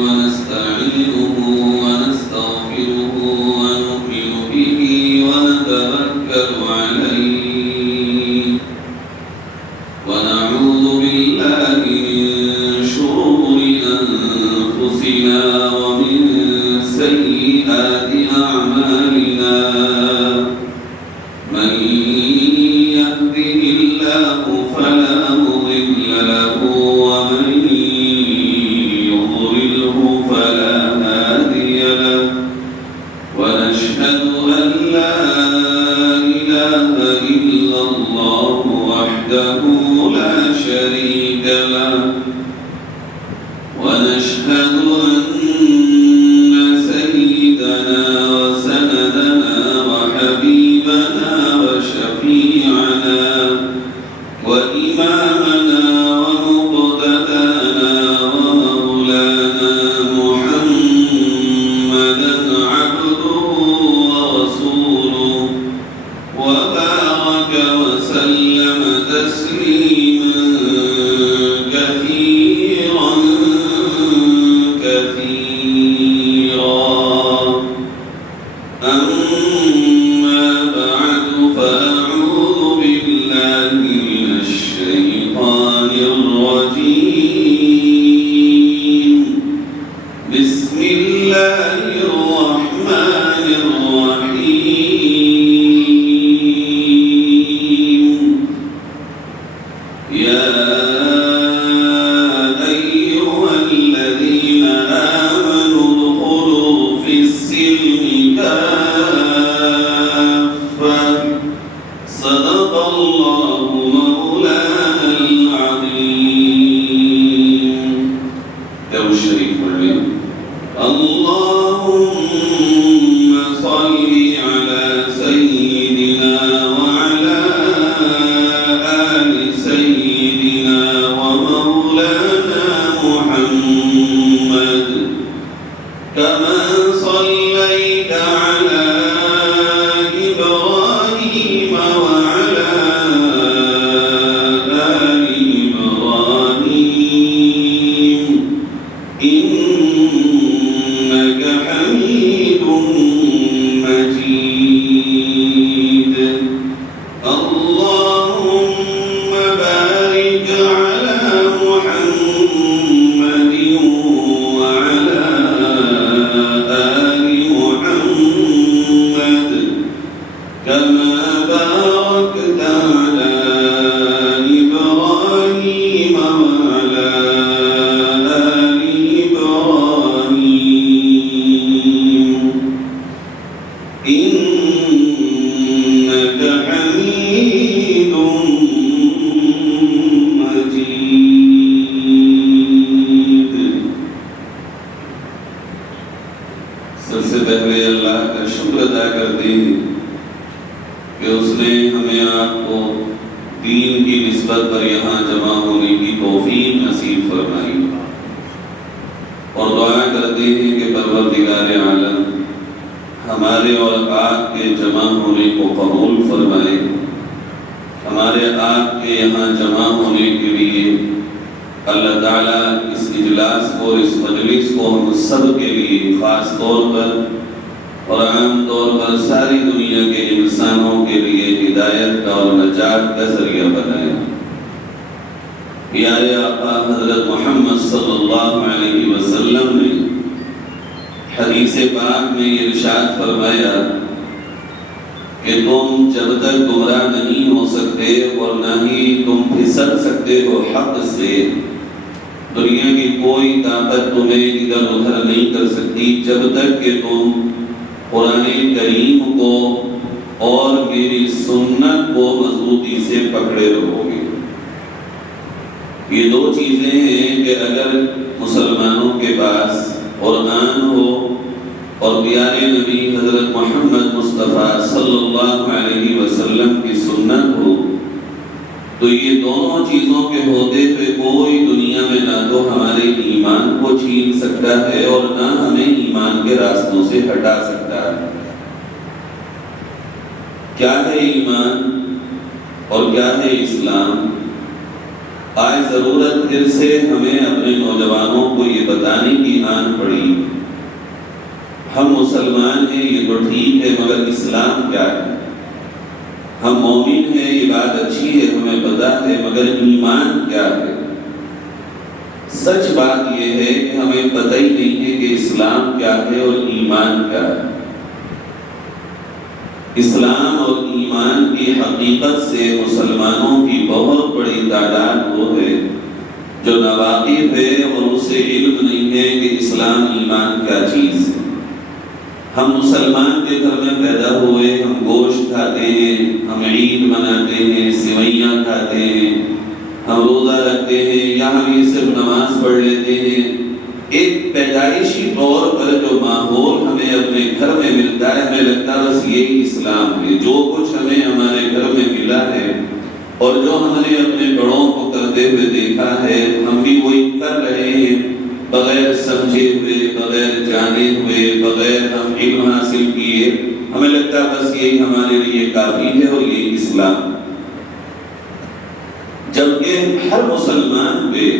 ونستعينه ونستغفره ونؤمن به ونتوكل عليه ونعوذ بالله من شرور أنفسنا ومن سيئات أعمالنا من يهده الله فلا مضل له ومن فلا هادي له ونشهد أن لا إله إلا الله وحده لا شريك له ونشهد أن سيدنا وسندنا وحبيبنا وشفيعنا وإمامنا ومقتدانا ومولانا محمدا عبده ورسوله وبارك وسلم تسليما كثيرا أما بعد فأعوذ بالله من الشيطان الرجيم بسم الله الرحمن الرحيم يا أيها الذين آمنوا ادخلوا في السلم كافة صدق الله مولانا العظيم درود الشريف والعلم اللهم صل على سيدنا وعلى آل سيدنا ومولانا محمد كما صليت على إبراهيم وعلى آل إبراهيم إنك حميد مجيد اللهم بارك على محمد وعلى آل محمد كما باركت على إبراهيم وعلى آل إبراهيم إنك حميد مجيد سب سے پہلے اللہ کا شکر ادا کرتے ہیں کہ اس نے ہمیں آپ کو دین کی نسبت پر یہاں جمع ہونے کی توفیق نصیب فرمائی اور دعا کرتے ہیں کہ پروردگار عالم ہمارے اور آپ کے جمع ہونے کو قبول فرمائے ہمارے آپ کے یہاں جمع ہونے کے لیے اللہ تعالیٰ اس اجلاس کو اس مجلس کو ہم سب کے لیے خاص طور پر اور عام طور پر ساری دنیا کے انسانوں کے لیے ہدایت کا اور نجات کا ذریعہ بنائے پیارے آقا حضرت محمد صلی اللہ علیہ وسلم نے حدیث پاک میں یہ ارشاد فرمایا کہ تم جب تک گمراہ نہیں ہو سکتے اور نہ ہی تم پھسل سکتے ہو حق سے دنیا کی کوئی طاقت تمہیں ادھر ادھر نہیں کر سکتی جب تک کہ تم قرآن کریم کو اور میری سنت کو مضبوطی سے پکڑے رہو گے یہ دو چیزیں ہیں کہ اگر مسلمانوں کے پاس قرآن ہو اور پیارے نبی حضرت محمد مصطفیٰ صلی اللہ علیہ وسلم کی سنت ہو تو یہ دونوں چیزوں کے ہوتے ہوئے کوئی دنیا میں نہ تو ہمارے ایمان کو چھین سکتا ہے اور نہ ہمیں ایمان کے راستوں سے ہٹا سکتا ہے کیا ہے ایمان اور کیا ہے اسلام آج ضرورت پھر سے ہمیں اپنے نوجوانوں کو یہ بتانے کی آن پڑی، ہم مسلمان ہیں یہ تو ٹھیک ہے، مگر اسلام کیا ہے؟ ہم مومن ہیں یہ بات اچھی ہے، ہمیں پتہ ہے، مگر ایمان کیا ہے؟ سچ بات یہ ہے کہ ہمیں پتہ ہی نہیں ہے کہ اسلام کیا ہے اور ایمان کیا ہے۔ اسلام اور ایمان کی حقیقت سے مسلمانوں کی بہت بڑی تعداد وہ ہے جو ناواقف ہے اور اسے علم نہیں ہے کہ اسلام ایمان کیا چیز ہے۔ ہم مسلمان کے گھر میں پیدا ہوئے، ہم گوشت کھاتے ہیں، ہم عید مناتے ہیں، سوئیاں کھاتے ہیں، ہم روزہ رکھتے ہیں، یا ہم یہ صرف نماز پڑھ لیتے ہیں۔ ایک پیدائشی طور پر جو ماحول ہمیں اپنے گھر میں ملتا ہے، ہمیں لگتا ہے بس یہی اسلام ہے۔ جو کچھ ہمیں ہمارے گھر میں ملا ہے اور جو ہم نے اپنے بڑوں کو کرتے ہوئے دیکھا ہے، ہم بھی وہی کر رہے ہیں، بغیر سمجھے ہوئے، بغیر جانے ہوئے، بغیر ہم علم حاصل کیے۔ ہمیں لگتا ہے بس یہی ہمارے لیے کافی ہے اور یہی اسلام۔ جبکہ ہر مسلمان پہ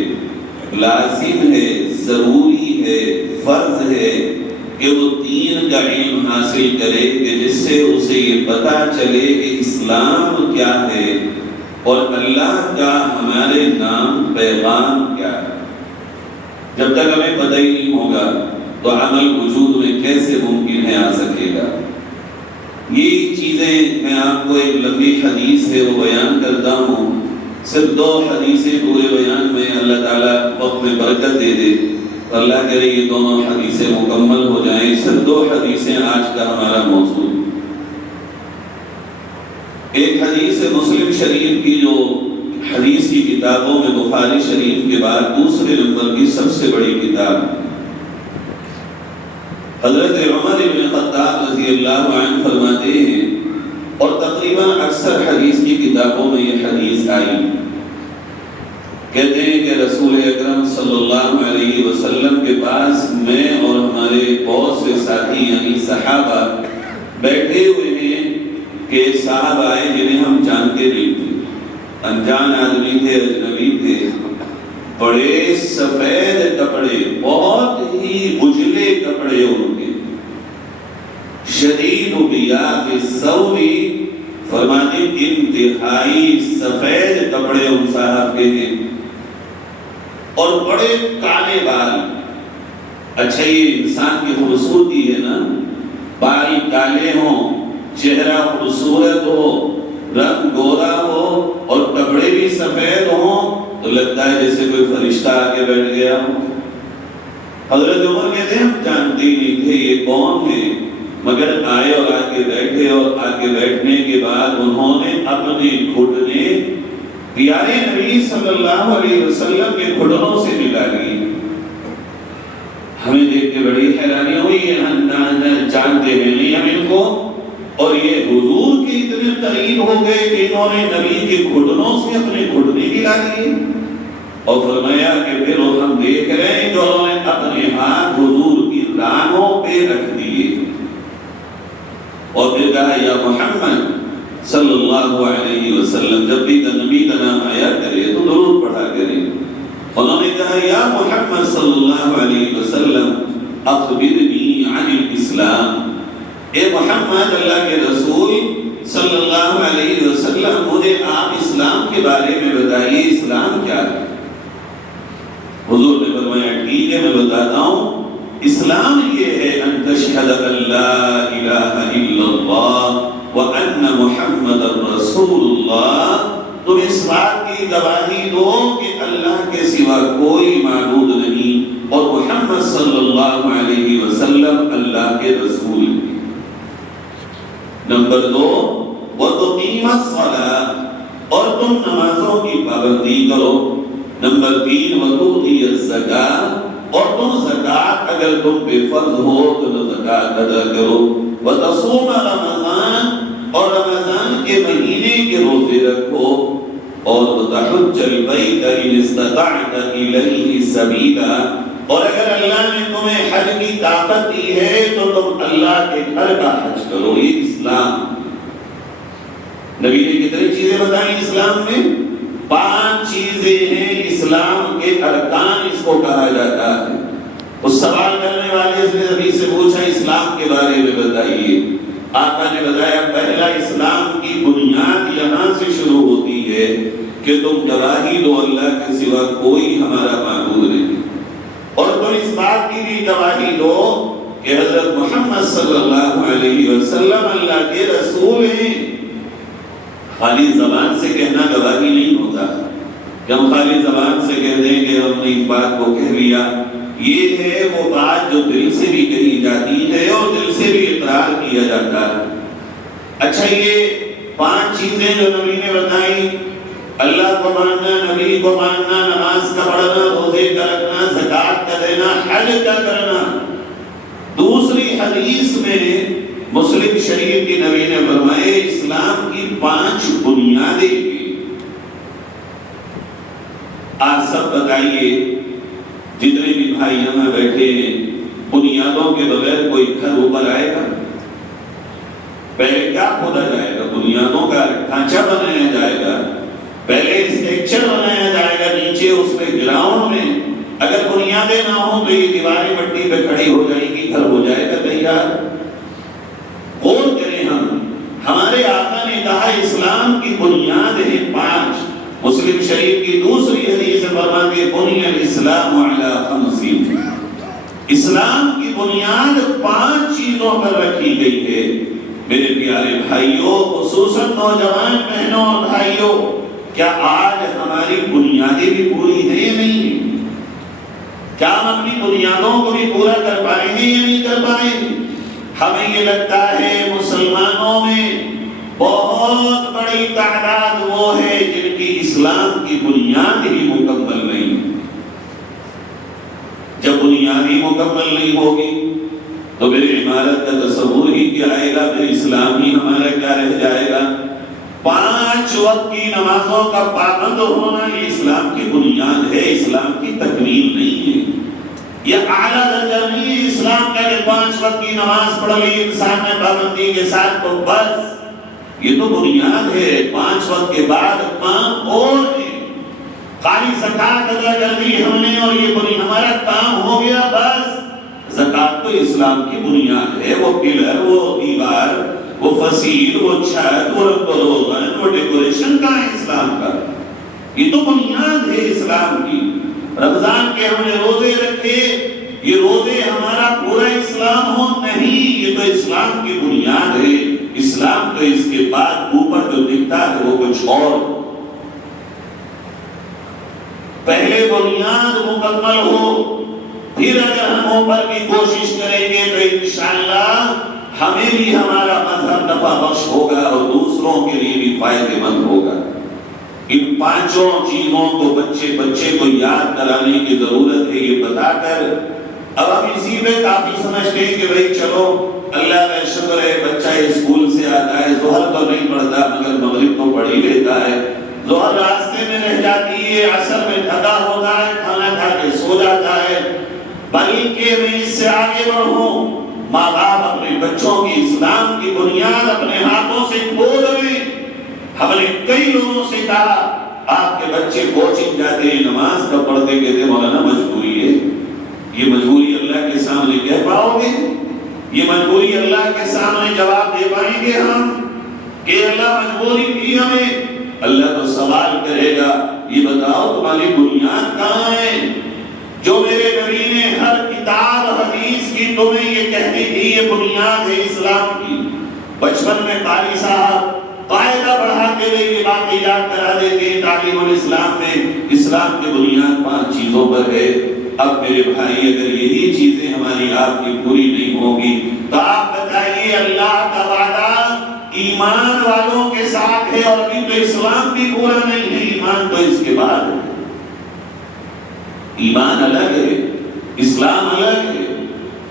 لازم ہے، ضروری ہے، فرض ہے کہ وہ دین کا علم حاصل کرے کہ جس سے اسے یہ پتہ چلے کہ اسلام کیا ہے اور اللہ کا ہمارے نام پیغام کیا ہے۔ جب تک ہمیں پتہ ہی نہیں ہوگا تو عمل وجود میں کیسے ممکن ہے آ سکے گا۔ یہ چیزیں میں آپ کو ایک لمبی حدیث ہے وہ بیان کرتا ہوں، صرف 2 حدیثیں پورے بیان میں، اللہ تعالیٰ وقت میں برکت دے دے، اللہ کرے یہ دونوں حدیثیں مکمل ہو جائیں۔ صرف 2 حدیثیں آج کا ہمارا موضوع۔ ایک حدیث مسلم شریف کی جو حدیث کی کتابوں میں بخاری شریف کے بعد دوسرے نمبر کی سب سے بڑی کتاب، حضرت عمر بن خطاب رضی اللہ عنہ فرماتے ہیں، اور تقریباً اکثر حدیث کی کتابوں میں یہ حدیث آئی، کہتے ہیں کہ رسول اکرم صلی اللہ علیہ وسلم کے پاس میں اور ہمارے بہت سے ساتھی یعنی صحابہ بیٹھے ہوئے ہیں کہ صاحب آئے جنہیں ہم جانتے نہیں تھے، انجان آدمی تھے، اجنبی تھے، بڑے سفید کپڑے، بہت ہی اجلے کپڑے ان کے، شدید بیاض الثوب، فرماتے انتہائی سفید کپڑے ان صاحب کے ہیں، اور بڑے کالے بال۔ اچھا یہ انسان کی خوبصورتی ہے نا، بال کالے ہوں، چہرہ خوبصورت ہو، رنگ گورا ہو اور کپڑے بھی سفید ہوں تو لگتا ہے جیسے کوئی فرشتہ آگے بیٹھ گیا ہو۔ حضرت عمر کہتے ہیں ہم جانتے ہی نہیں تھے یہ کون ہے، مگر آئے اور آگے بیٹھے، اور آگے بیٹھنے کے بعد انہوں نے اپنے گھٹنے پیارے نبی صلی اللہ علیہ وسلم کے گھٹنوں سے ملا لیے۔ ہمیں دیکھ کے بڑی حیرانی ہوئی، جانتے ہیں نہیں ہم ان کو، اور یہ حضور کے اتنے قریب ہو گئے کہ انہوں نے نبی کے گھٹنوں سے اپنے گھٹنے ملا لیے، اور فرمایا کہ پھر ہم دیکھ رہے ہیں کہ انہوں نے اپنے ہاتھ حضور کی رانوں پہ رکھ دیے، اور پھر کہا یا محمد صلی اللہ علیہ وسلم، جب بھی نبی کا نام آیا کرے تو درود پڑھا کرے۔ انہوں نے کہا یا محمد صلی اللہ علیہ وسلم اخبرنی عن الاسلام، اے محمد اللہ کے رسول صلی اللہ علیہ وسلم مجھے آپ اسلام کے بارے میں بتائیے، اسلام کیا ہے؟ حضور نے فرمایا ٹھیک ہے میں بتاتا ہوں، اسلام یہ ہے ان تشہد ان لا الہ الا اللہ وان محمد رسول اللہ، تم اس بات کی گواہی دو کہ اللہ کے سوا کوئی معبود نہیں اور محمد صلی اللہ علیہ وسلم اللہ کے رسول ہیں۔ نمبر 2 وَتُقِيمَ الصَّلَاةَ، اور تم نمازوں کی پابندی کرو۔ نمبر 3 وَتُؤْتِيَ الزَّكَاةَ، اور تم زکوٰۃ اگر تم پہ فرض ہو تو زکوٰۃ ادا کرو۔ وَتَصُومَ رَمَضَانَ، اور رمضان کے مہینے کے روزے رکھو۔ اور وَتَحُجَّ الْبَيْتَ إِنِ اسْتَطَعْتَ إِلَيْهِ سَبِيلًا، اور اگر اللہ نے تمہیں حج کی طاقت دی ہے تو تم اللہ کے گھر کا حج کرو۔ یہ اسلام، نبی نے کتنی چیزیں بتائیں اسلام میں، 5 چیزیں ہیں اسلام کے ارکان، اس کو کہا جاتا ہے۔ اس سوال کرنے والے نے نبی سے پوچھا اسلام کے بارے میں بتائیے۔ آقا نے بتایا پہلا اسلام کی بنیاد یہاں سے شروع ہوتی ہے کہ تم گواہی دو اللہ کے سوا کوئی ہمارا معبود نہیں، اور تم اس بات کی بھی گواہی دو کہ حضرت محمد صلی اللہ علیہ وسلم اللہ کے رسول ہیں۔ خالی زبان سے کہنا گواہی نہیں ہوتا کہ ہم خالی زبان سے کہہ دیں کہ ہم نے اس بات کو کہہ لیا۔ یہ ہے وہ بات جو دل سے بھی کہی جاتی ہے اور دل سے بھی اقرار کیا جاتا ہے۔ اچھا، یہ 5 چیزیں جو نبی نے بتائی، اللہ کو ماننا، نبی کو ماننا، نماز کا پڑھنا، روزے کا رکھنا، زکات کا دینا، حج کا کرنا۔ دوسری حدیث میں مسلم شریف کی نبی نے فرمائے اسلام کی 5 بنیادیں۔ آپ سب بتائیے، جتنے بھی بھائی یہاں بیٹھے ہیں، بنیادوں کے بغیر کوئی گھر اوپر آئے گا؟ پہلے کیا کھودا جائے گا؟ بنیادوں کا ڈھانچہ بنایا جائے گا، پہلے اسٹرکچر بنایا جائے گا، نیچے اس پہ گراؤنڈ میں اگر بنیادیں نہ ہوں تو یہ دیواریں مٹی پہ کھڑی ہو جائیں گی، گھر ہو جائے گا تیار؟ غور کریں ہم، ہمارے آقا نے کہا اسلام کی بنیاد ہے 5۔ مسلم شریف کی دوسری حدیث فرماتے بنی الاسلام علی 5۔ اسلام کی بنیاد 5 چیزوں پر رکھی گئی ہے۔ میرے پیارے بھائیوں، خصوصاً نوجوان بہنوں اور بھائیوں، کیا آج ہماری بنیادیں بھی پوری ہیں یا نہیں؟ کیا ہم اپنی بنیادوں کو بھی پورا کر پائیں گے یا نہیں کر پائیں گے؟ ہمیں یہ لگتا ہے مسلمانوں میں بہت بڑی تعداد وہ ہے جن کی اسلام کی بنیاد ہی مکمل نہیں۔ جب بنیاد ہی مکمل نہیں ہوگی تو پھر عمارت کا تصور ہی کیا آئے گا، پھر اسلام ہی ہمارا کیا رہ جائے گا؟ 5 وقت کی نمازوں کا پابند ہونا یہ اسلام کی بنیاد ہے، اسلام کی تکمیل نہیں ہے۔ یہ اعلیٰ درجہ نہیں ہے اسلام کا کہ 5 وقت کی نماز پڑھ لی انسان نے پابندی کے ساتھ تو بس۔ یہ تو بنیاد ہے، 5 وقت کے بعد کام اور ہے۔ خالی زکات ادا کر دی ہم نے اور یہ ہمارا کام ہو گیا بس۔ زکات تو اسلام کی بنیاد ہے، وہ پلر، وہ دیوار، وہ فصیل، وہ چھت، وہ رنگ و روغن، وہ ڈیکوریشن کا ہے اسلام کا۔ یہ تو بنیاد ہے اسلام کی۔ رمضان کے ہم نے روزے رکھے، یہ روزے ہمارا پورا اسلام ہو نہیں، یہ تو اسلام کی بنیاد ہے۔ اسلام تو اس کے بعد اوپر جو دکھتا ہے وہ کچھ اور۔ پہلے بنیاد مکمل ہو، پھر اگر ہم اوپر کی کوشش کریں گے تو انشاءاللہ ہمیں بھی ہمارا مذہب نفع بخش ہوگا اور دوسروں کے لیے بھی فائدہ مند ہوگا۔ ان 5 چیزوں کو بچے کو یاد کرانے کی ضرورت ہے۔ یہ بتا کر اب ہم اسی پہ کافی سمجھتے ہیں کہ بھئی چلو اللہ کا شکر ہے، بچہ اسکول سے آتا ہے، ظہر تو نہیں پڑھتا مگر مغرب تو پڑھ ہی لیتا ہے، ظہر راستے میں رہ جاتی ہے، عصر میں تھکا ہوتا ہے، کھانا کھا کے سو جاتا ہے۔ بلکہ میں اس سے آگے بڑھوں، ماں باپ اپنے بچوں کی اسلام کی بنیاد اپنے ہاتھوں سے کھود لیں۔ ہم نے کئی لوگوں سے کہا آپ کے بچے کوچنگ جاتے ہیں، نماز کب پڑھتے؟ کہتے مولانا مجبوری ہے۔ یہ مجبوری اللہ کے سامنے کہہ پاؤ گے؟ یہ مجبوری اللہ کے سامنے جواب دے پائیں گے ہم کہ اللہ مجبوری کی ہمیں؟ اللہ تو سوال کرے گا، یہ بتاؤ تمہاری بنیاد کہاں ہے؟ جو میرے نبی نے ہر کتاب حدیث کی تمہیں یہ کہتی تھی یہ بنیاد ہے اسلام کی۔ بچپن میں قاری صاحب قاعدہ پڑھاتے ہوئے یہ بات یاد کرا دیتے ہیں تعلیم الاسلام میں، اسلام کی بنیاد 5 چیزوں پر ہے۔ اب میرے بھائی اگر یہی چیزیں ہماری آپ کی پوری نہیں ہوگی تو آپ بتائیے اللہ کا وعدہ ایمان والوں کے ساتھ ہے، اور ابھی تو اسلام بھی پورا نہیں ہے، ایمان تو اس کے بعد ہے۔ ایمان الگ ہے، اسلام الگ ہے،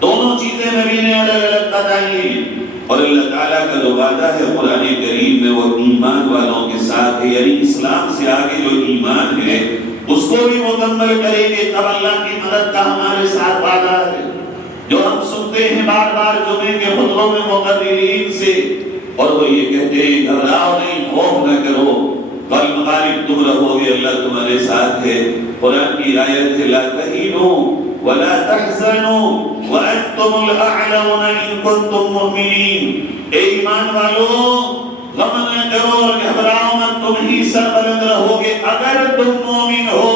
دونوں چیزیں نبی نے الگ الگ بتائی۔ اور اللہ تعالیٰ کا جو وعدہ ہے قرآن کریم میں وہ ایمان والوں کے ساتھ ہے، یعنی اسلام سے آگے جو ایمان ہے اس کو بھی مکمل کریں گے تب اللہ کی مدد کا ہمارے ساتھ وعدہ ہے۔ جو ہم سنتے ہیں بار بار جمعے کے خطبوں میں مقررین سے، اور وہ یہ کہتے ہیں گھبراؤ نہیں، خوف نہ کرو، والمغارب تم رہو گے اللہ تمہارے ساتھ ہے. قرآن کی آیت ہے لا تہینوا ولا تحزنوا وانتم الاعلون ان کنتم مؤمنین. اے ایمان والو غم نہ کرو اور گھبراؤ مت، تم ہی سربلند رہو گے اگر تم مومن ہو.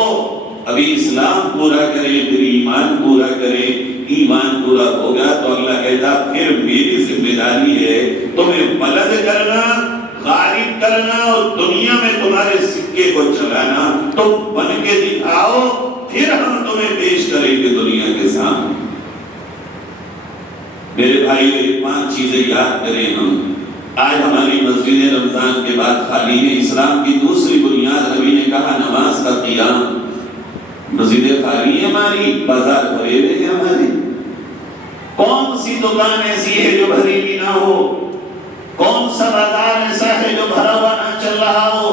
ابھی اسلام پورا کرے پھر ایمان پورا کرے. ایمان پورا ہوگا تو اللہ کہتا پھر میری ذمہ داری ہے تمہیں بلند کرنا، غالب کرنا اور دنیا میں تمہارے سکے کو چلانا. تم بن کے دکھاؤ پھر ہم تمہیں پیش کریں گے دنیا کے سامنے. میرے بھائی یہ 5 چیزیں یاد کریں ہم. آج ہماری مسجد رمضان کے بعد خالی ہے. اسلام کی دوسری بنیاد نبی نے کہا نماز کا قیام. مسجدیں خالی ہیں ہماری، بازار بھرے ہوئے ہیں ہمارے. کون سی دکان ایسی ہے جو بھری بھی نہ ہو؟ کون سا بازار ایسا ہے جو بھرا ہوا نہ چل رہا ہو؟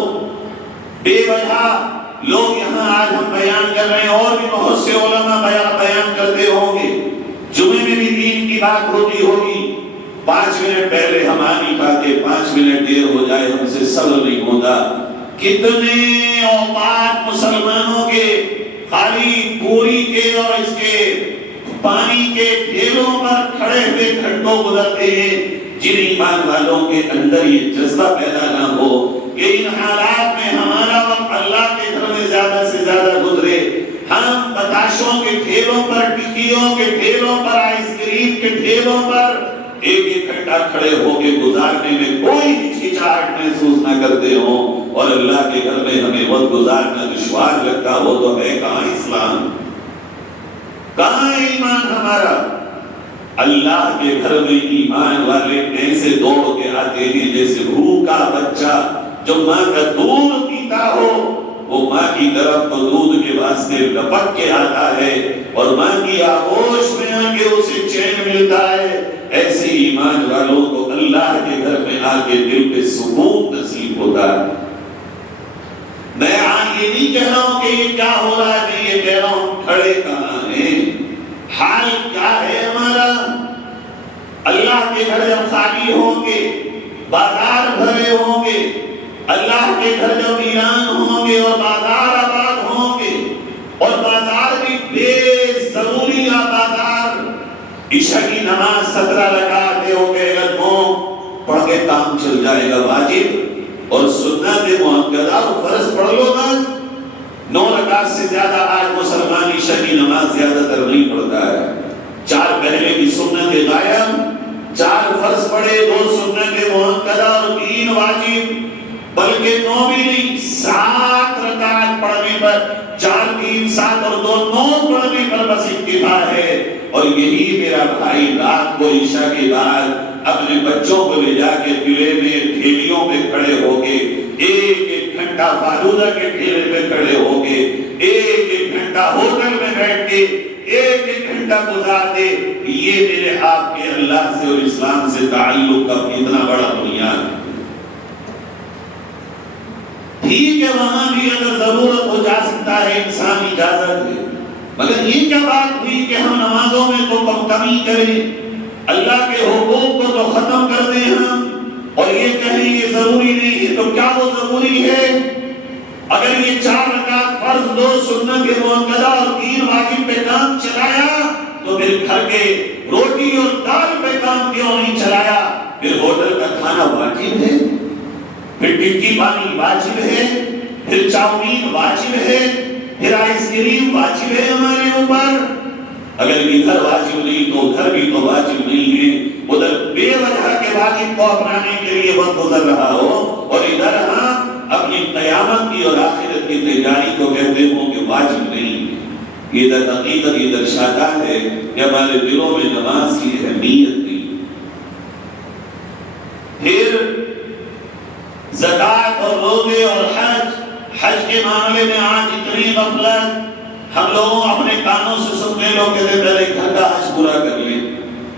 بے وجہ لوگ یہاں آج ہم بیان کر رہے ہیں، اور بھی بہت سے علماء بیان کرتے ہوں گے. جمعے میں بھی دین کی بات ہوتی ہوگی، 5 منٹ پہلے ہم آ نہیں پاتے، 5 منٹ دیر ہو جائے ہم سے صبر نہیں ہوتا. کتنے اوقات مسلمانوں کے خالی پوری کے اور اس کے پانی کے ٹھیلوں پر کھڑے ہوئے گھنٹوں گزرتے ہیں. جن ایمان والوں کے اندر یہ جذبہ پیدا نہ ہو کہ ان حالات میں ہمارا وقت اللہ کے گھر میں زیادہ سے زیادہ گزرے، ہم بتاشوں کے ٹھیلوں پر، ٹکیوں کے ٹھیلوں پر، آئس کریم کے ٹھیلوں پر 1-1 گھنٹہ کھڑے ہو کے گزارنے میں کوئی ہچکچاہٹ محسوس نہ کرتے ہوں، اور اللہ کے گھر میں ہمیں وقت گزارنا دشوار لگتا ہو تو ہے کہاں اسلام؟ کہاں ایمان ہمارا؟ اللہ کے گھر میں ایمان والے ایسے دوڑ کے آتے ہیں جیسے بھوکا بچہ جو ماں کا دودھ پیتا ہو، وہ ماں کی طرف کو دودھ کے واسطے لپک کے آتا ہے اور ماں کی آغوش میں آ کے اسے چین ملتا ہے. ایسے ایمان والوں کو اللہ کے گھر میں آ کے دل پہ سکون نصیب ہوتا ہے. میں آج یہ نہیں کہہ رہا ہوں کہ یہ کیا ہو رہا ہے، میں یہ کہہ رہا ہوں کھڑے کہاں ہیں، حال کیا ہے ہمارا. اللہ کے گھر جب خالی ہوں گے، بازار بھرے ہوں گے، اللہ کے گھر جب ویران ہوں گے اور بازار آباد ہوں گے، اور بازار بھی بے ضروری بازار. عشاء کی نماز 17 رکعت ہو گئے، اگر 9 پڑھ کے کام چل جائے گا واجب، اور سنت مؤکدہ فرض پڑھ لو بس. 9 رکعت سے زیادہ آج مسلمان عشاء کی نماز زیادہ تر نہیں پڑھتا ہے. 4 پہلے کی سنت غائب، 4 فرض پڑھے، 2 سنت مؤکدہ اور 3 واجب، بلکہ 9 بھی نہیں، 7 رکعت پڑھنے پر 4 3 7 اور 2 9 پڑھنے پر بس اکتفا ہے. اور یہی میرا بھائی رات کو عشاء کے بعد اپنے بچوں کو لے جا کے قلعے میں ٹھیلیوں پہ کھڑے ہو کے 1-1 گھنٹہ فالودہ کے ٹھیلے پہ کھڑے ہو کے 1-1 گھنٹہ ہوٹل میں بیٹھ کے 1-1 گھنٹہ گزار دے. یہ میرے آپ کے اللہ سے اور اسلام سے تعلق کا اتنا بڑا بنیاد ہے. ٹھیک ہے وہاں بھی اگر ضرورت ہو جا سکتا ہے، انسان اجازت ہے، مگر یہ کیا بات ہوئی کہ ہم نمازوں میں تو کمی کریں، اللہ کے حقوق کو تو ختم کر دیں ہم، اور یہ کہیں یہ ضروری نہیں ہے. تو کیا وہ ضروری ہے؟ اگر یہ 4 رکعت فرض، 2 سنت مؤکدہ اور 3 واجب پہ کام چلایا تو پھر گھر کے روٹی اور دال پہ کام کیوں نہیں چلایا؟ پھر ہوٹل کا کھانا واجب ہے، پھر ٹکی پانی واجب ہے، پھر چاؤمین واجب ہے، پھر آئس کریم واجب ہے ہمارے اوپر. اگر ادھر واجب نہیں تو ادھر بھی تو واجب نہیں ہے. ادھر بے وجہ کے واجب کو اپنانے کے لیے وقت گزر رہا ہو، اور ادھر ہاں اپنی قیامت کی اور آخرت کی تیاری کو کہتے ہو کہ واجب نہیں. یہ حقیقت یہ درشاتا ہے کہ ہمارے دلوں میں نماز کی اہمیت نہیں. پھر زکوٰۃ اور روزے اور حج کے معاملے میں آج اتنی غفلت. ہم لوگ اپنے کانوں سے سنتے لوگ کہتے ہیں پہلے گھر کا حج پورا کر لیں،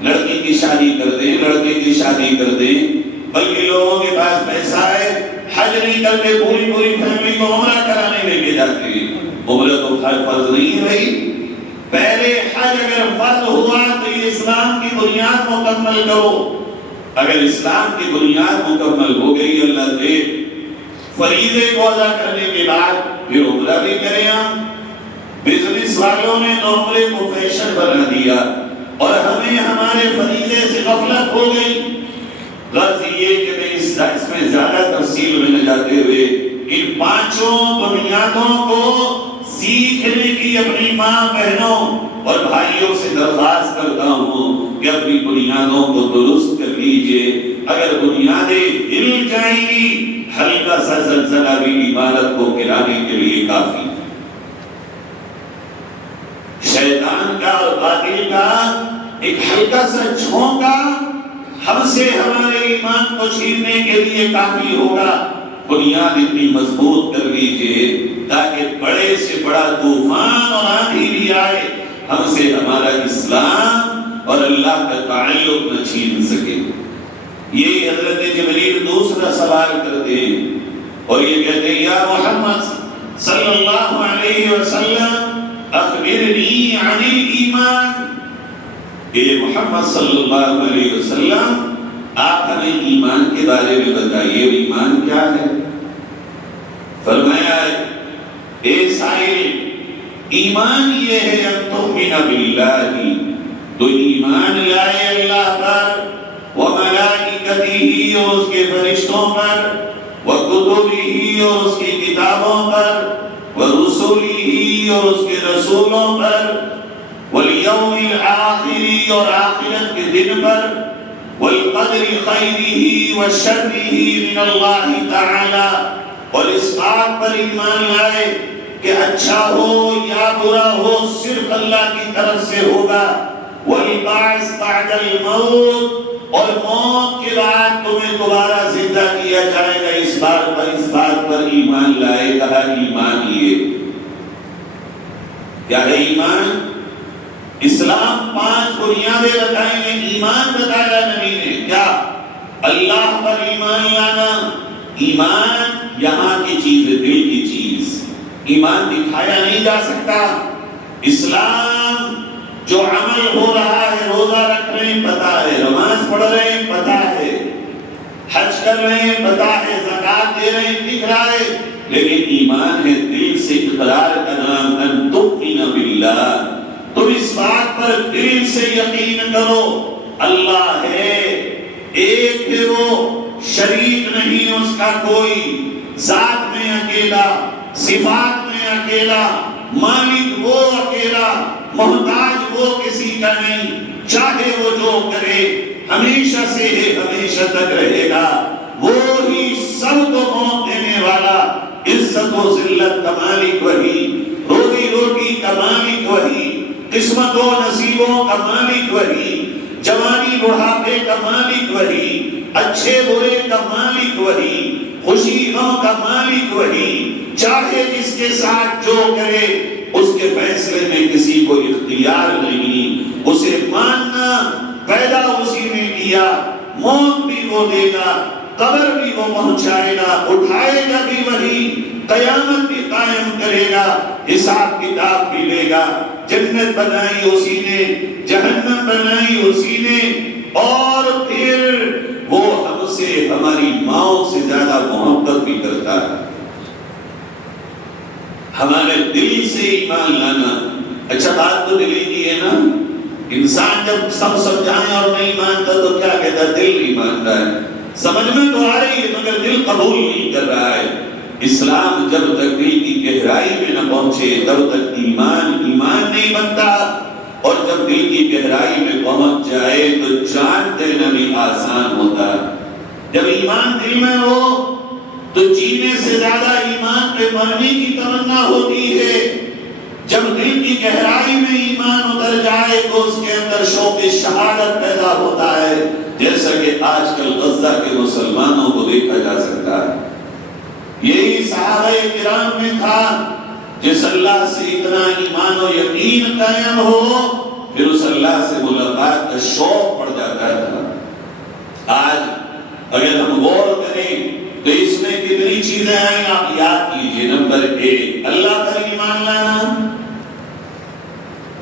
لڑکی کی شادی کر دیں، لڑکے کی شادی کر دیں. بلکہ لوگوں کے پاس پیسہ ہے، حج نہیں کرتے، پوری فیملی کو عمرہ کرانے لے کے جاتے ہیں. عمرہ تو فرض نہیں ہے بھائی. پہلے حج اگر فرض ہوا تو یہ اسلام کی بنیاد مکمل کرو. اگر اسلام کی بنیاد مکمل ہو گئی، اللہ دے فریضے کو ادا کرنے کے بعد پھر عمرہ بھی کریں ہم. بزنس والوں نے تو عمرے کو فیشن بنا دیا اور ہمیں ہمارے فریضے سے غفلت ہو گئی. غرض یہ کہ میں اس میں زیادہ تفصیل میں نہ جاتے ہوئے ان 5 بنیادوں کو سیکھنے کی اپنی ماں بہنوں اور بھائیوں سے درخواست کرتا ہوں کہ اپنی بنیادوں کو درست کر لیجئے. اگر بنیادیں ہل جائیں گی ہلکا سا زلزلہ بھی عبادت کو گرانے کے لیے کافی. شیطان کا اور باطل کا ایک ہلکا سا جھونکا ہم سے ہمارے ایمان کو چھیننے کے لیے کافی ہوگا. بنیاد اتنی مضبوط کر لیجئے تاکہ بڑے سے بڑا طوفان اور آندھی بھی آئے ہم سے ہمارا اسلام اور اللہ کا تعلق نہ چھین سکے. یہ حضرت جبریل دوسرا سوال کرتے ہیں اور یہ کہتے ہیں یا محمد صلی اللہ علیہ وسلم اخبرنی عن الایمان. اے محمد صلی اللہ علیہ وسلم آپ ہمیں ایمان کے بارے میں بتائیے. ایمان کیا ہے؟ فرمایا اے سائل ایمان یہ ہے ان تؤمن باللہ تو ایمان لائے اللہ پر وملائکتہ اور اس کے فرشتوں پر وکتبہ اور اس کی کتابوں پر ورسلہ اور اس کے رسولوں پر والیوم الآخر اور آخرت کے دن پر والقدر خیرہ وشرہ من اللہ تعالی اور اس بات پر ایمان لائے کہ اچھا ہو یا برا ہو صرف اللہ کی طرف سے ہوگا. والبعث بعد الموت اور موت کے بعد تمہیں دوبارہ زندہ کیا جائے گا. اس بات پر ایمان لائے. کہا ایمان یہ کیا ہے؟ ایمان اسلام 5 بنیادیں بتائیں گے. ایمان بتایا نبی نے کیا؟ اللہ پر ایمان لانا. ایمان یہاں کی چیز ہے، دل کی چیز. ایمان دکھایا نہیں جا سکتا. اسلام جو عمل ہو رہا ہے، روزہ رکھ رہے ہیں پتا ہے، نماز پڑھ رہے ہیں پتا ہے، حج کر رہے ہیں پتا ہے، زکات دے رہے ہیں دکھ رہا ہے، لیکن ایمان ہے دل سے اقرار کا نام ان تؤمن باللہ. تم اس بات پر دل سے یقین کرو اللہ ہے، ایک ہے وہ، شریک نہیں اس کا کوئی، ذات میں اکیلا، صفات میں اکیلا، مالک وہ اکیلا، محتاج وہ کسی کا نہیں، چاہے وہ جو کرے ہمیشہ سے ہے ہمیشہ تک رہے گا. وہی سب کو موت دینے والا، عزت و ذلت کا مالک وہی، روزی روٹی کا مالک وہی، قسمت و نصیبوں کا مالک وہی، جوانی بڑھاپے کا مالک وہی، اچھے برے کا مالک وہی، خوشی غم کا مالک وہی. چاہے جس کے ساتھ جو کرے اس کے فیصلے میں کسی کو اختیار نہیں. اسے ماننا پیدا اسی نے کیا، موت بھی وہ دے گا، قبر بھی وہ پہنچائے گا، اٹھائے گا بھی وہی، قیامت بھی قائم کرے گا، حساب کتاب بھی لے گا. جنت بنائی اسی نے، جہنم بنائی اسی نے، اور پھر وہ ہم سے ہماری ماں سے زیادہ محبت بھی کرتا ہے. ہمارے دل سے ایمان لانا. اچھا بات تو دل کی ہے نا. انسان جب سب سمجھائیں اور نہیں مانتا تو کیا کہتا ہے؟ دل نہیں مانتا ہے. سمجھ میں تو آ رہی ہے مگر دل قبول نہیں کر رہا ہے. اسلام جب تک دل کی گہرائی میں نہ پہنچے تب تک ایمان نہیں بنتا، اور جب دل کی گہرائی میں پہنچ جائے تو جان دینا بھی آسان ہوتا ہے. جب ایمان دل میں ہو تو جینے سے زیادہ ایمان پہ مرنے کی تمنا ہوتی ہے. جب دل کی گہرائی میں ایمان اتر جائے تو اس کے اندر شوق شہادت پیدا ہوتا ہے، جیسا کہ آج کل غزہ کے مسلمانوں کو دیکھا جا سکتا ہے. یہی صحابہ کرام میں تھا جس اللہ سے اتنا ایمان و یقین قائم ہو پھر اس اللہ سے ملاقات کا شوق پڑ جاتا تھا. آج اگر ہم غور کریں تو اس میں کتنی چیزیں آئیں آپ یاد کیجئے. نمبر 1 اللہ پر ایمان لانا،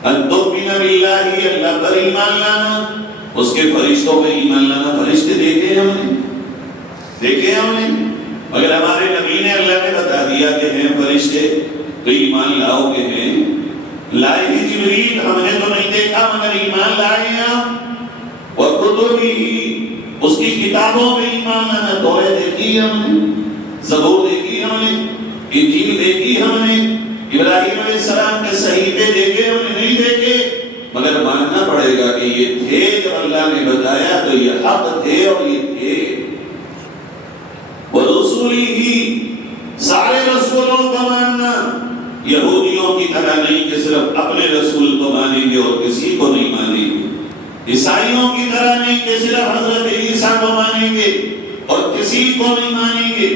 ان تؤمن باللہ اللہ پر ایمان لانا، اس کے فرشتوں پر ایمان لانا. فرشتے دیکھے ہم نے، مگر ہمارے نبی نے اللہ نے بتا دیا کہ ہیں فرشتے تو ایمان لاؤ کہ ہیں لائے ہی جبریل ہم نے تو نہیں دیکھا مگر ایمان لائے ہیں وَكُتُبِهِ اس کی کتابوں میں ایمان لانا تورات دیکھی ہم نے زبور دیکھی ہم نے انجیل دیکھی ہم نے ابراہیم علیہ السلام کے صحیفے دیکھے ہم نے نہیں دیکھے مگر ماننا پڑے گا کہ یہ تھے جب اللہ نے بتایا تو یہ حق تھے اور یہ تھے وَرُسُلِهِ سارے رسولوں کو ماننا یہودیوں کی طرح نہیں کہ صرف اپنے رسول کو مانیں گے اور کسی کو نہیں مانیں گے عیسائیوں کی طرح نہیں کہ صرف حضرت عیسیٰ کو مانیں گے اور کسی کو نہیں مانیں گے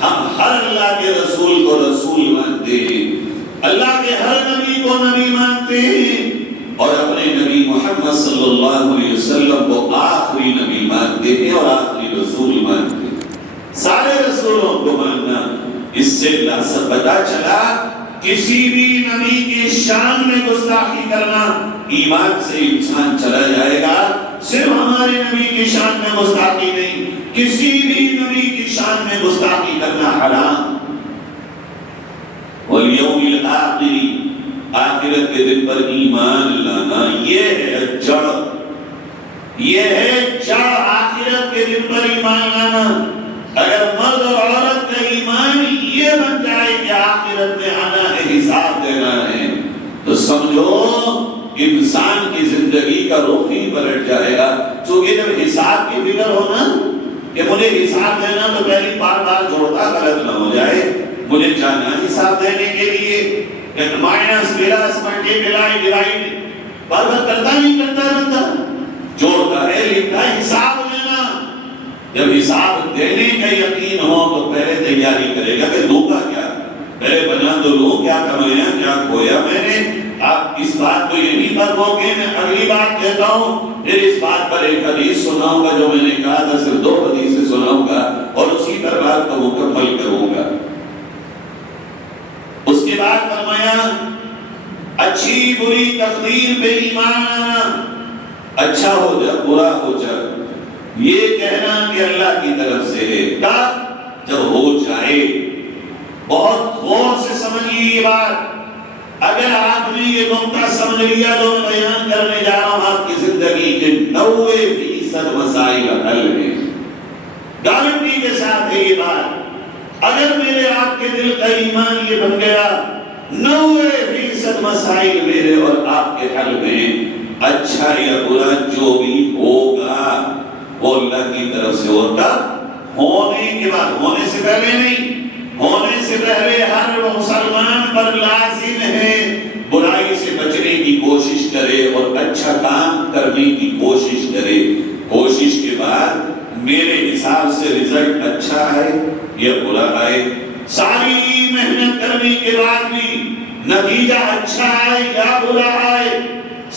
ہم ہر اللہ کے رسول کو رسول مانتے ہیں اللہ کے ہر نبی کو نبی مانتے ہیں اور اپنے نبی محمد صلی اللہ علیہ وسلم کو آخری نبی مانتے ہیں اور آخری رسول مانتے ہیں سارے رسولوں کو ماننا اس سے پتہ چلا کسی بھی نبی کی شان میں گستاخی کرنا ایمان سے انسان چلا جائے گا صرف ہمارے نبی کی شان میں گستاخی نہیں کسی بھی نبی کی شان میں گستاخی کرنا حرام والیوم الآخر آخرت کے دن پر ایمان لانا یہ ہے جڑ آخرت کے دن پر ایمان لانا اگر مرد اور عورت کا ایمان یہ بن جائے کہ آخرت میں آنا ہے حساب دینا ہے تو سمجھو انسان کی زندگی کا رخ ہی پلٹ جائے گا چونکہ جب حساب کی فکر ہونا کہ مجھے حساب دینا تو پہلی بار جوڑتا غلط نہ ہو جائے مجھے جانا حساب دینے کے لیے کہ مائنس پلس ملٹی پلائی ڈیوائڈ بار بار کرتا نہیں کرتا بندہ جوڑتا ہے لکھتا ہے حساب دینا جب حساب دینے کا یقین ہو تو پہلے تیاری کرے گا کہ دوں گا کیا پہلے بنا تو لوں کیا کمایا کیا کھویا میں نے آپ اس بات کو یہی پر ہو کہ میں اگلی بات کہتا ہوں پھر اس بات پر ایک حدیث سناؤں گا جو میں نے کہا تھا صرف 2 حدیثیں سناؤں گا اور اسی پر بات کو مکمل کروں گا اس کے بعد فرمایا اچھی بری تقدیر پہ ایمان لانا اچھا ہو جا برا ہو جا یہ کہنا کہ اللہ کی طرف سے ہے کب جب ہو جائے بہت غور سے سمجھیے یہ بات اگر آپ نے یہ نقطہ سمجھ لیا تو میں بیان کرنے جا رہا ہوں آپ کی زندگی کے 90% مسائل حل ہیں گارنٹی کے ساتھ ہے یہ بات اگر میرے آپ کے دل کا ایمان یہ بن گیا 90% مسائل میرے اور آپ کے حل میں اچھا یا برا جو بھی ہوگا وہ اللہ کی طرف سے ہوتا ہونے کے بعد ہونے سے پہلے نہیں ہونے سے پہلے ہر مسلمان پر لازم ہے برائی سے بچنے کی کوشش کرے اور اچھا کام کرنے کی کوشش کرے کوشش کے بعد میرے حساب سے رزلٹ اچھا ہے یا برا آئے ساری محنت کرنے کے بعد بھی نتیجہ اچھا آئے یا برا آئے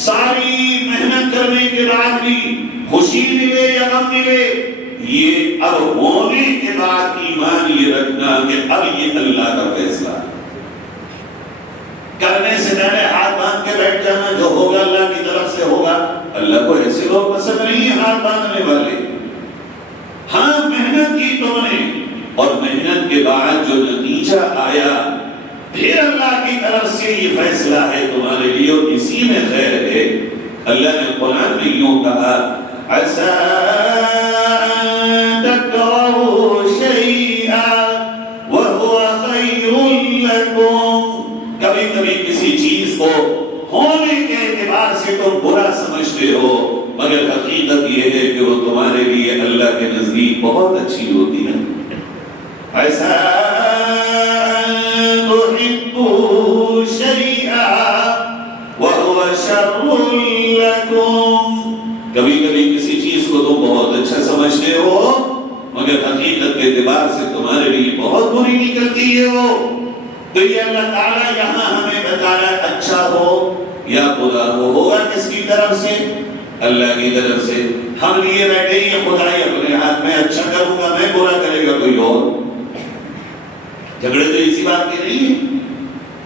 ساری محنت کرنے کے بعد بھی خوشی ملے یا غم ملے یہ اب ہونے کے بعد ایمان یہ رکھنا کہ اب یہ اللہ کا فیصلہ کرنے سے پہلے ہاتھ باندھ کے بیٹھ جانا جو ہوگا اللہ کی طرف سے ہوگا اللہ کو ایسے لوگ پسند نہیں ہے ہاتھ باندھنے والے ہاں محنت کی تم نے اور محنت کے بعد جو نتیجہ آیا پھر اللہ کی طرف سے یہ فیصلہ ہے تمہارے لیے اور اسی میں خیر ہے اللہ نے قرآن میں یوں کہا کبھی کبھی کسی چیز کو ہونے کے اعتبار سے تم برا سمجھتے ہو مگر حقیقت یہ ہے کہ وہ تمہارے لیے اللہ کے نزدیک بہت اچھی ہوتی ہے ایسا کبھی کبھی کسی چیز کو تم بہت اچھا سمجھتے ہو مگر حقیقت کے اعتبار سے تمہارے لیے بہت بری نکلتی ہے وہ تو یہ اللہ تعالیٰ یہاں ہمیں بتا رہا ہے اچھا ہو یا برا ہو ہوگا کس کی طرف سے اللہ کی طرف سے ہم لیے بیٹھے یہ خدائی اپنے ہاتھ میں اچھا کروں گا میں برا کرے گا کوئی اور جھگڑے تو اسی بات کی نہیں ہے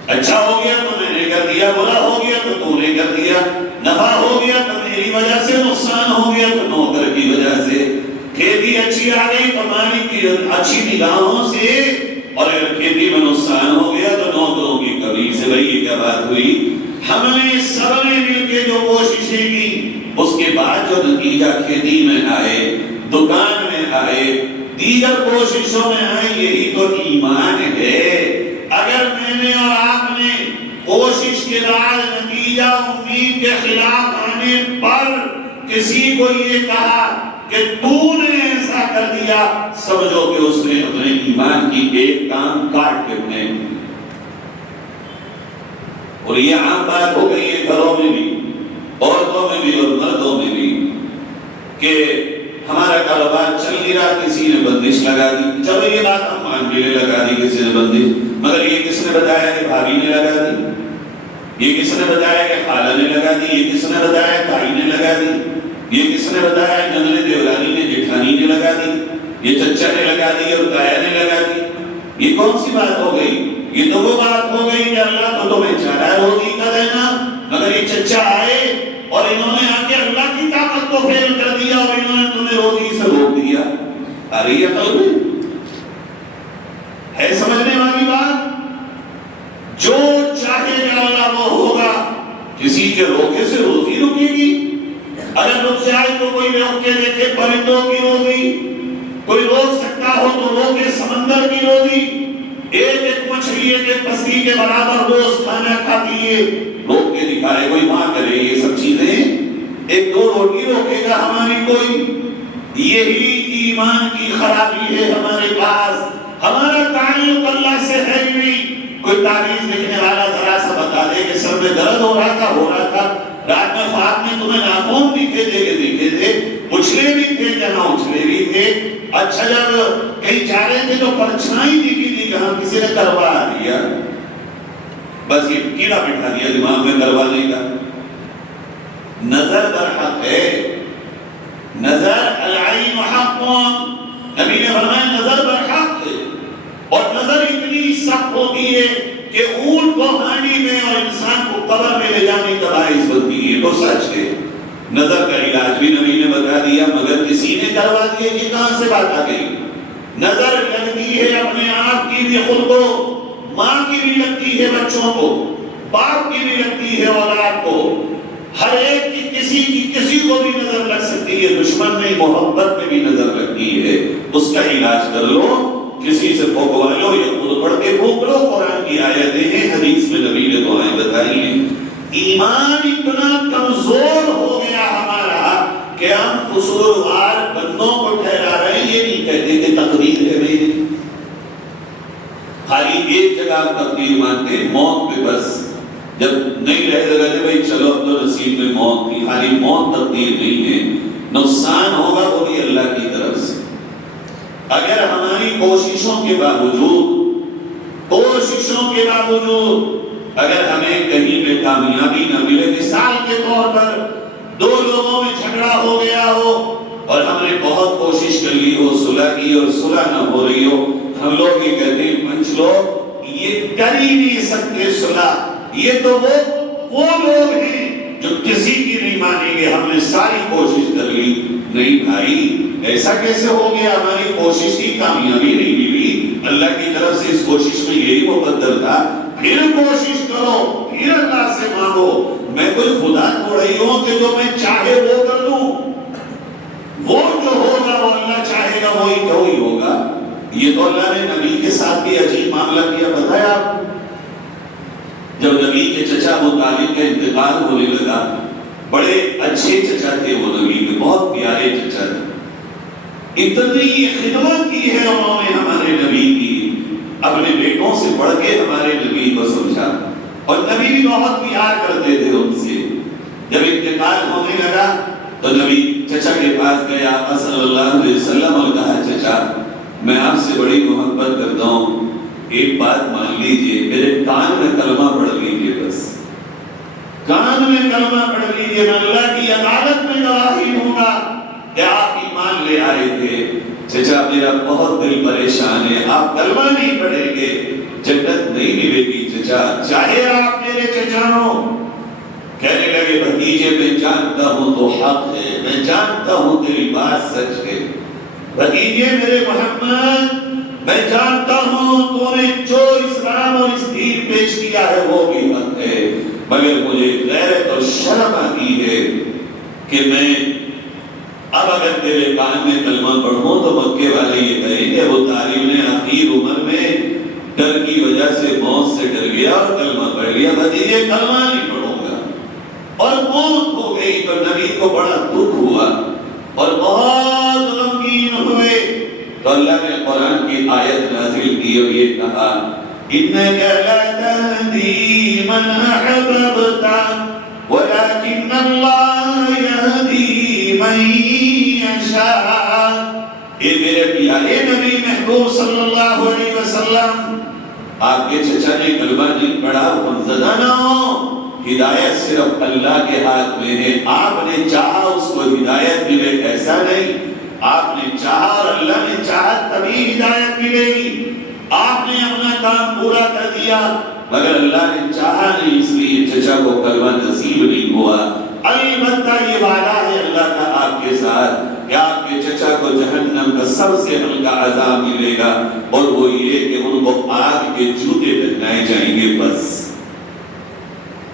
اچھا ہو گیا تو میں نے کر دیا برا ہو گیا تو تو نے کر دیا نفع ہو گیا تو میری وجہ سے نقصان ہو گیا تو نوکر کی وجہ سے کھیتی اچھی آ گئی تو مالک کی کی اچھی نگاہوں سے، اور اگر کھیتی میں نقصان ہو گیا تو نوکروں کی کمی سے، بھائی یہ کیا بات ہوئی؟ ہم نے سب نے مل کے جو کوششیں کی، اس کے بعد جو نتیجہ کھیتی میں آئے، دکان میں آئے، دیگر کوششوں میں آئے، یہی تو ایمان ہے۔ اگر میں نے اور آپ نے کوشش کے بعد نتیجہ امید کے خلاف آنے پر کسی کو یہ کہا کہ تو نے ایسا کر دیا، سمجھو کہ اس نے اپنے ایمان کی ایک کام کاٹ کے اپنے، اور یہ عام بات ہو گئی ہے گھروں میں بھی، عورتوں میں بھی اور مردوں میں بھی، کہ ہمارا کاروبار چل نہیں رہا، کسی نے بندش لگا دی۔ چلو یہ بات ہم مان بھی لگا دی کسی نے بندش، مگر یہ کس نے بتایا کہ بھابھی نے لگا دی؟ یہ کس نے بتایا کہ خالہ نے لگا دی؟ یہ کس نے بتایا بھائی نے لگا دی؟ یہ کس نے بتایا نند دیورانی نے، جٹھانی نے لگا دی؟ یہ چچا نے لگا دی اور تایا نے لگا دی؟ یہ کون سی بات ہو گئی؟ یہ تو وہ بات ہو گئی کہ اللہ تو تمہیں چاہتا ہے روزی کا دینا، مگر یہ چچا آئے اور انہوں نے آ کے اللہ کی طاقت کو فیل کر دیا اور انہوں نے تمہیں روزی سے روک دیا۔ آ رہی ہے عقل میں؟ ہے سمجھنے والی بات؟ جو چاہے گا اللہ وہ ہوگا۔ کسی کے روکے سے روزی رکے گی؟ اگر رک جائے تو کوئی روک کے دیکھے پرندوں کی روزی، کوئی روک سکتا ہو تو روکے سمندر کی روزی۔ ایک ایک مچھلی ایک ایک پسلی کے برابر روز کھانا کھاتی ہے، روک کے دکھائے کوئی، ماں کرے یہ سب چیزیں، ایک دو روٹی روکے گا ہماری کوئی؟ یہی ایمان کی خرابی ہے ہمارے پاس۔ ہمارا تعلق اللہ سے ہے ہی نہیں۔ کوئی تعویذ لکھنے والا ذرا سا بتا دے کہ سر میں درد ہو رہا تھا، رات میں خواب میں تمہیں ناخون دکھے تھے، اچھلے بھی تھے جہاں اچھلے بھی تھے، اچھا جب کہیں جا رہے تھے تو پرچھائی دکھی تھی کہاں کسی نے کروا دیا، بس یہ کیڑا بٹھا دیا دماغ میں کروانے کا۔ نظر برحق ہے، نظر العین حق، نبی نے فرمایا نظر برحق ہے، اور نظر اتنی سخت ہوتی ہے کہ اونٹ کو ہانڈی میں اور انسان کو قبر میں لے جانے کا باعث بنتی ہے۔ تو سچ ہے، نظر کا علاج بھی نبی نے بتا دیا، مگر کسی نے کروا دیا، یہ کہاں سے بات آ گئی؟ نظر لگتی ہے اپنے آپ کی بھی خود کو، ماں کی بھی لگتی ہے بچوں کو، باپ کی بھی لگتی ہے اولاد کو، ہر ایک کی کسی کو بھی نظر لگ سکتی ہے، دشمن میں محبت میں بھی نظر لگتی ہے۔ اس کا علاج کر لو، کسی سے پھونکوا لو یا خود پڑھ کے پھونک لو، قرآن کی آیتیں ہیں، حدیث میں نبی نے دعائیں بتائی ہیں۔ ایمان اتنا کمزور ہو گیا ہمارا کہ ہم قصوروار بندوں کو ٹھہرا رہے ہیں، یہ نہیں کہتے کہ تقدیر ہے میری، خالی ایک جگہ تقدیر مانتے، موت پہ بس، جب نہیں رہے لگا بھائی چلو اب تو نصیب میں موت تھی، خالی موت تقدیر نہیں ہے، نقصان ہوگا وہ بھی اللہ کی طرف سے۔ اگر ہماری کوششوں کے باوجود اگر ہمیں کہیں پہ کامیابی نہ ملے، مثال کے طور پر دو لوگوں میں جھگڑا ہو گیا ہو اور ہم نے بہت کوشش کر لی ہو صلح کی اور صلح نہ ہو رہی ہو، ہم لوگ یہ کہتے ہیں پنچ لوگ یہ کر ہی نہیں سکتے صلح، یہ تو وہ لوگ ہیں جو کسی کی نہیں مانیں گے، ہم نے ساری کوشش کر لی۔ نہیں بھائی، ایسا کیسے ہو گیا؟ ہماری کوشش کی کامیابی نہیں ملی، اللہ کی طرف سے اس کوشش میں یہی مقدر تھا، پھر کوشش کرو، پھر اللہ سے مانگو۔ میں کوئی خدا تھوڑی ہوں کہ جو میں چاہے وہ کر دوں، وہ جو ہوگا وہ اللہ چاہے گا وہی ہوگا۔ یہ تو اللہ نے نبی کے ساتھ بھی عجیب معاملہ کیا، بتایا آپ کو؟ جب نبی کے چچا ابو طالب کا انتقال ہونے لگا، بڑے اچھے چچا تھے وہ، نبی کے بہت پیارے چچا تھے، اتنی خدمت کی ہے انہوں نے ہمارے نبی کی، اپنے بیٹوں سے بڑھ کے ہمارے نبی کو سمجھا، اور نبی بھی بہت پیار کرتے تھے ان سے۔ جب انتقال ہونے لگا تو نبی چچا کے پاس گیا صلی اللہ علیہ وسلم اور کہا چچا میں آپ سے بڑی محبت کرتا ہوں، ایک بات مان لیجئے، میرے کان میں کلمہ پڑھ لیجئے، بس کان میں کلمہ پڑھ لیجئے، میں اللہ کی عدالت میں گواہی دوں گا کہ آپ ایمان لے آئے تھے۔ چچا میرا بہت دل پریشان ہے، آپ کلمہ نہیں پڑھیں گے جنت نہیں ملے گی چچا، چاہے آپ میرے چچا ہوں۔ کہنے لگے بھتیجے میں جانتا ہوں تو حق ہے، میں جانتا ہوں تیری بات سچ ہے، بھتیجے میرے محمد، میں جانتا ہوں تو نے جو اسلام اور اس دین پیش کیا ہے وہ بھی حق ہے، مگر مجھے غیرت اور شرم آتی ہے کہ میں اب اگر تیرے کان میں کلمہ پڑھوں تو مکے والے یہ کہیں کہ وہ طالب نے اخیر عمر میں ڈر کی وجہ سے موت سے ڈر گیا اور کلمہ پڑھ لیا، بھتیجے کلمہ نہیں پڑھوں گا، اور موت ہو گئی۔ تو نبی کو بڑا دکھ ہوا اور بہت غمگین ہوئے، تو اللہ نے قرآن کی آیت نازل کی اور یہ کہا إِنَّكَ لَا تَهْدِي مَنْ أَحْبَبْتَ وَلَكِنَّ اللَّهَ يَهْدِي مَن يَشَاءُ۔ اے میرے پیارے نبی محبوب صلی اللہ علیہ وسلم، آپ کے چچا نے کلمہ نہیں پڑھا، غمزدہ نہ ہو، ہدایت صرف اللہ کے ہاتھ میں ہے۔ آپ نے چاہا اس کو ہدایت ملے، ایسا نہیں، آپ نے چاہا اور اللہ نے چاہا تبھی ہدایت ملے گی۔ آپ نے اپنا کام پورا کر دیا مگر اللہ نے چاہا نہیں، اس لیے چچا کو کلمہ نصیب نہیں ہوا۔ البتہ یہ وعدہ ہے اللہ کا آپ کے ساتھ کہ آپ کے چچا کو جہنم کا سب سے ہلکا عذاب ملے گا، اور وہ یہ کہ ان کو آگ کے جوتے پہنائے جائیں گے، بس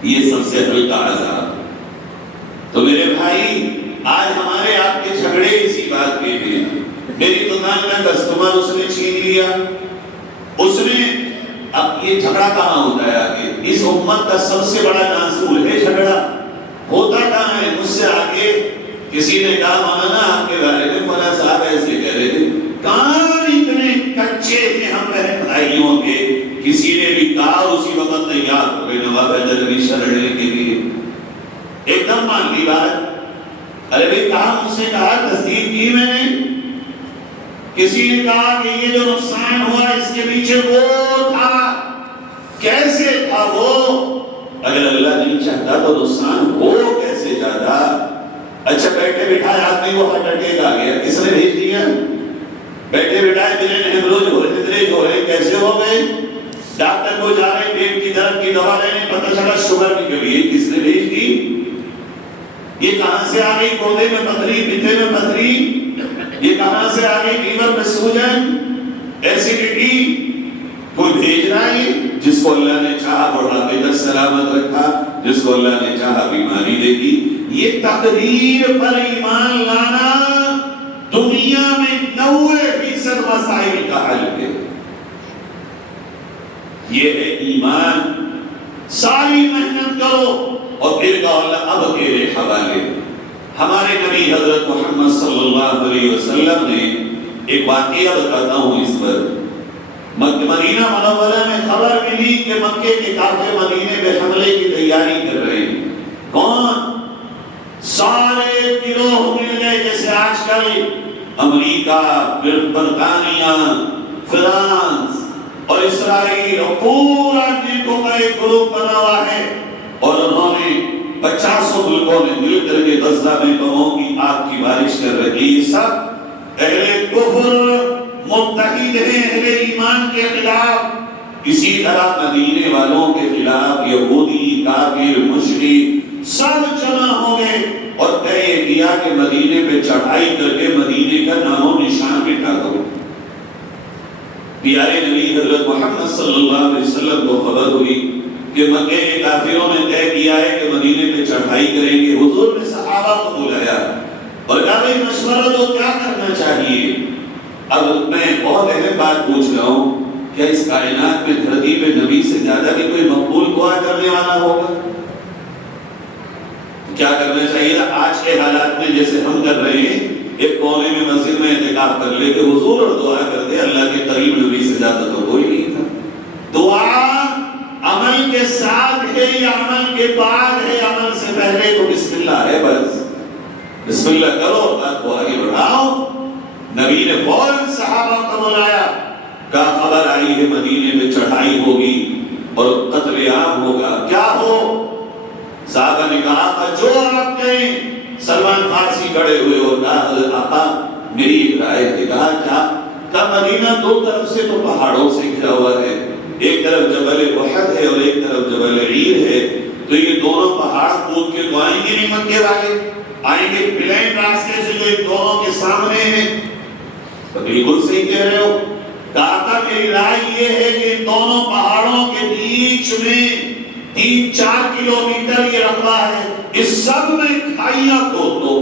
یہ سب سے ہلکا عذاب۔ تو میرے بھائی، آج ہمارے آپ کے جھگڑے اسی بات کے ہیں۔ میری دکان کا کسٹمر اس نے چھین لیا، اس نے، اب یہ جھگڑا کہاں ہوتا ہے آگے؟ اس امت کا سب سے بڑا ناصول ہے جھگڑا، ہوتا کہاں ہے؟ مجھ سے آگے کسی نے کہا مولانا آپ کے بارے میں فلاں صاحب ایسے کہہ رہے تھے، کان اتنے کچے تھے ہم بہن بھائیوں کے، کسی نے بھی کہا اسی وقت تیار ہو گئے نواب حیدر علی شاہ لڑنے کے لیے، ایک دم مان لی بات۔ ارے بھائی کہا، مجھ سے کہا، تصدیق کی میں نے، کسی نے کہا کہ یہ جو نقصان ہوا اس کے پیچھے وہ تھا، کیسے تھا وہ؟ اگر اللہ نہیں چاہتا تو نقصان ہو کیسے جاتا؟ اچھا بیٹھے بٹھائے آدمی کو ہارٹ اٹیک آ گیا، کس نے بھیج دیا؟ بیٹھے بٹھائے برین ہیمروج ہو رہے، کیسے ہو گئے؟ ڈاکٹر کو جا رہے پیٹ کی درد کی دوا لینے، پتہ چلا شوگر نکل گئی، کس نے بھیج دی؟ یہ کہاں سے آ گئی؟ گردے میں پتھری، پتے میں پتھری، یہ کہاں سے آ گئی؟ لیور میں سوجن، ایسیڈیٹی، کوئی بھیج رہا ہے؟ جس کو اللہ نے چاہا بڑھاپے تک سلامت رکھا، جس کو اللہ نے چاہا بیماری دے دی۔ یہ تقدیر پر ایمان لانا دنیا میں 90% مسائل کا حل ہے۔ یہ ہے ایمان۔ ساری محنت کرو اور پھر کہو اللہ اب تیرے حوالے۔ ہمارے نبی حضرت محمد صلی اللہ علیہ وسلم نے ایک واقعہ بتاتا ہوں اس پر۔ مدینہ منورہ میں خبر ملی کہ مکے کے کافر مدینے میں حملے کی تیاری کر رہے ہیں۔ کون؟ سارے گروہ مل گئے، جیسے آج کل امریکہ، برطانیہ، فرانس اور اسرائیل اور پورا نیٹو کا ایک گروپ بنا ہوا ہے، اور انہوں نے 50 ملکوں نے مل کر کے غزہ میں بموں کی آگ کی بارش کر رہی۔ سب اہل کفر متحد ہیں اہل ایمان کے خلاف، اسی طرح مدینے والوں کے خلاف یہودی، کافر، مشرک سب جمع ہو گئے اور طے یہ کیا کہ مدینے پہ چڑھائی کر کے مدینے کا نام و نشان مٹا دو۔ پیارے نبی حضرت محمد صلی اللہ علیہ وسلم کو خبر ہوئی کہ مکے کے کافروں نے طے کیا ہے کہ مدینے پہ چڑھائی کریں گے۔ حضور نے صحابہ کو بلایا اور کہا بھائی مشورہ دو، کیا کرنا چاہیے؟ اب میں بہت اہم بات پوچھ رہا ہوں، کیا اس کائنات میں دھرتی پہ نبی سے زیادہ بھی کوئی مقبول دعا کرنے والا ہوگا؟ کیا کرنا چاہیے؟ آج کے حالات میں جیسے ہم کر رہے ہیں، ایک کونے میں مسجد میں اعتکاف کر لے کے حضور اور دعا کرتے، اللہ کے قریب نبی سے زیادہ تو کوئی نہیں تھا۔ دعا عمل کے ساتھ ہے یا عمل کے بعد ہے؟ عمل سے پہلے تو بسم اللہ ہے، بس بسم اللہ کرو، بات کو آگے بڑھاؤ۔ نبی نے فوراً صحابہ کو بلایا، کہا خبر آئی ہے مدینے میں چڑھائی ہوگی اور قتل عام ہوگا، کیا ہو؟ صحابہ نے کہا جو آپ کہیں۔ سلمان فارسی کھڑے ہوئے اور کہا حضرت آقا میری ایک رائے ہے۔ کہا کیا؟ کہا مدینہ دو طرف سے تو پہاڑوں سے گھرا ہوا ہے، ایک طرف جبل احد ہے اور ایک طرف جبل عیر ہے، تو یہ دونوں پہاڑ کود کے تو آئیں گے نہیں، مکے والے آئیں گے پلین راستے سے جو ایک دونوں کے سامنے ہے، تو بالکل صحیح کہہ رہے ہو. کہا تھا میری رائے یہ ہے کہ دونوں پہاڑوں کے بیچ میں 3-4 کلومیٹر یہ رقبہ ہے، اس سب میں کھائیاں کھود دو.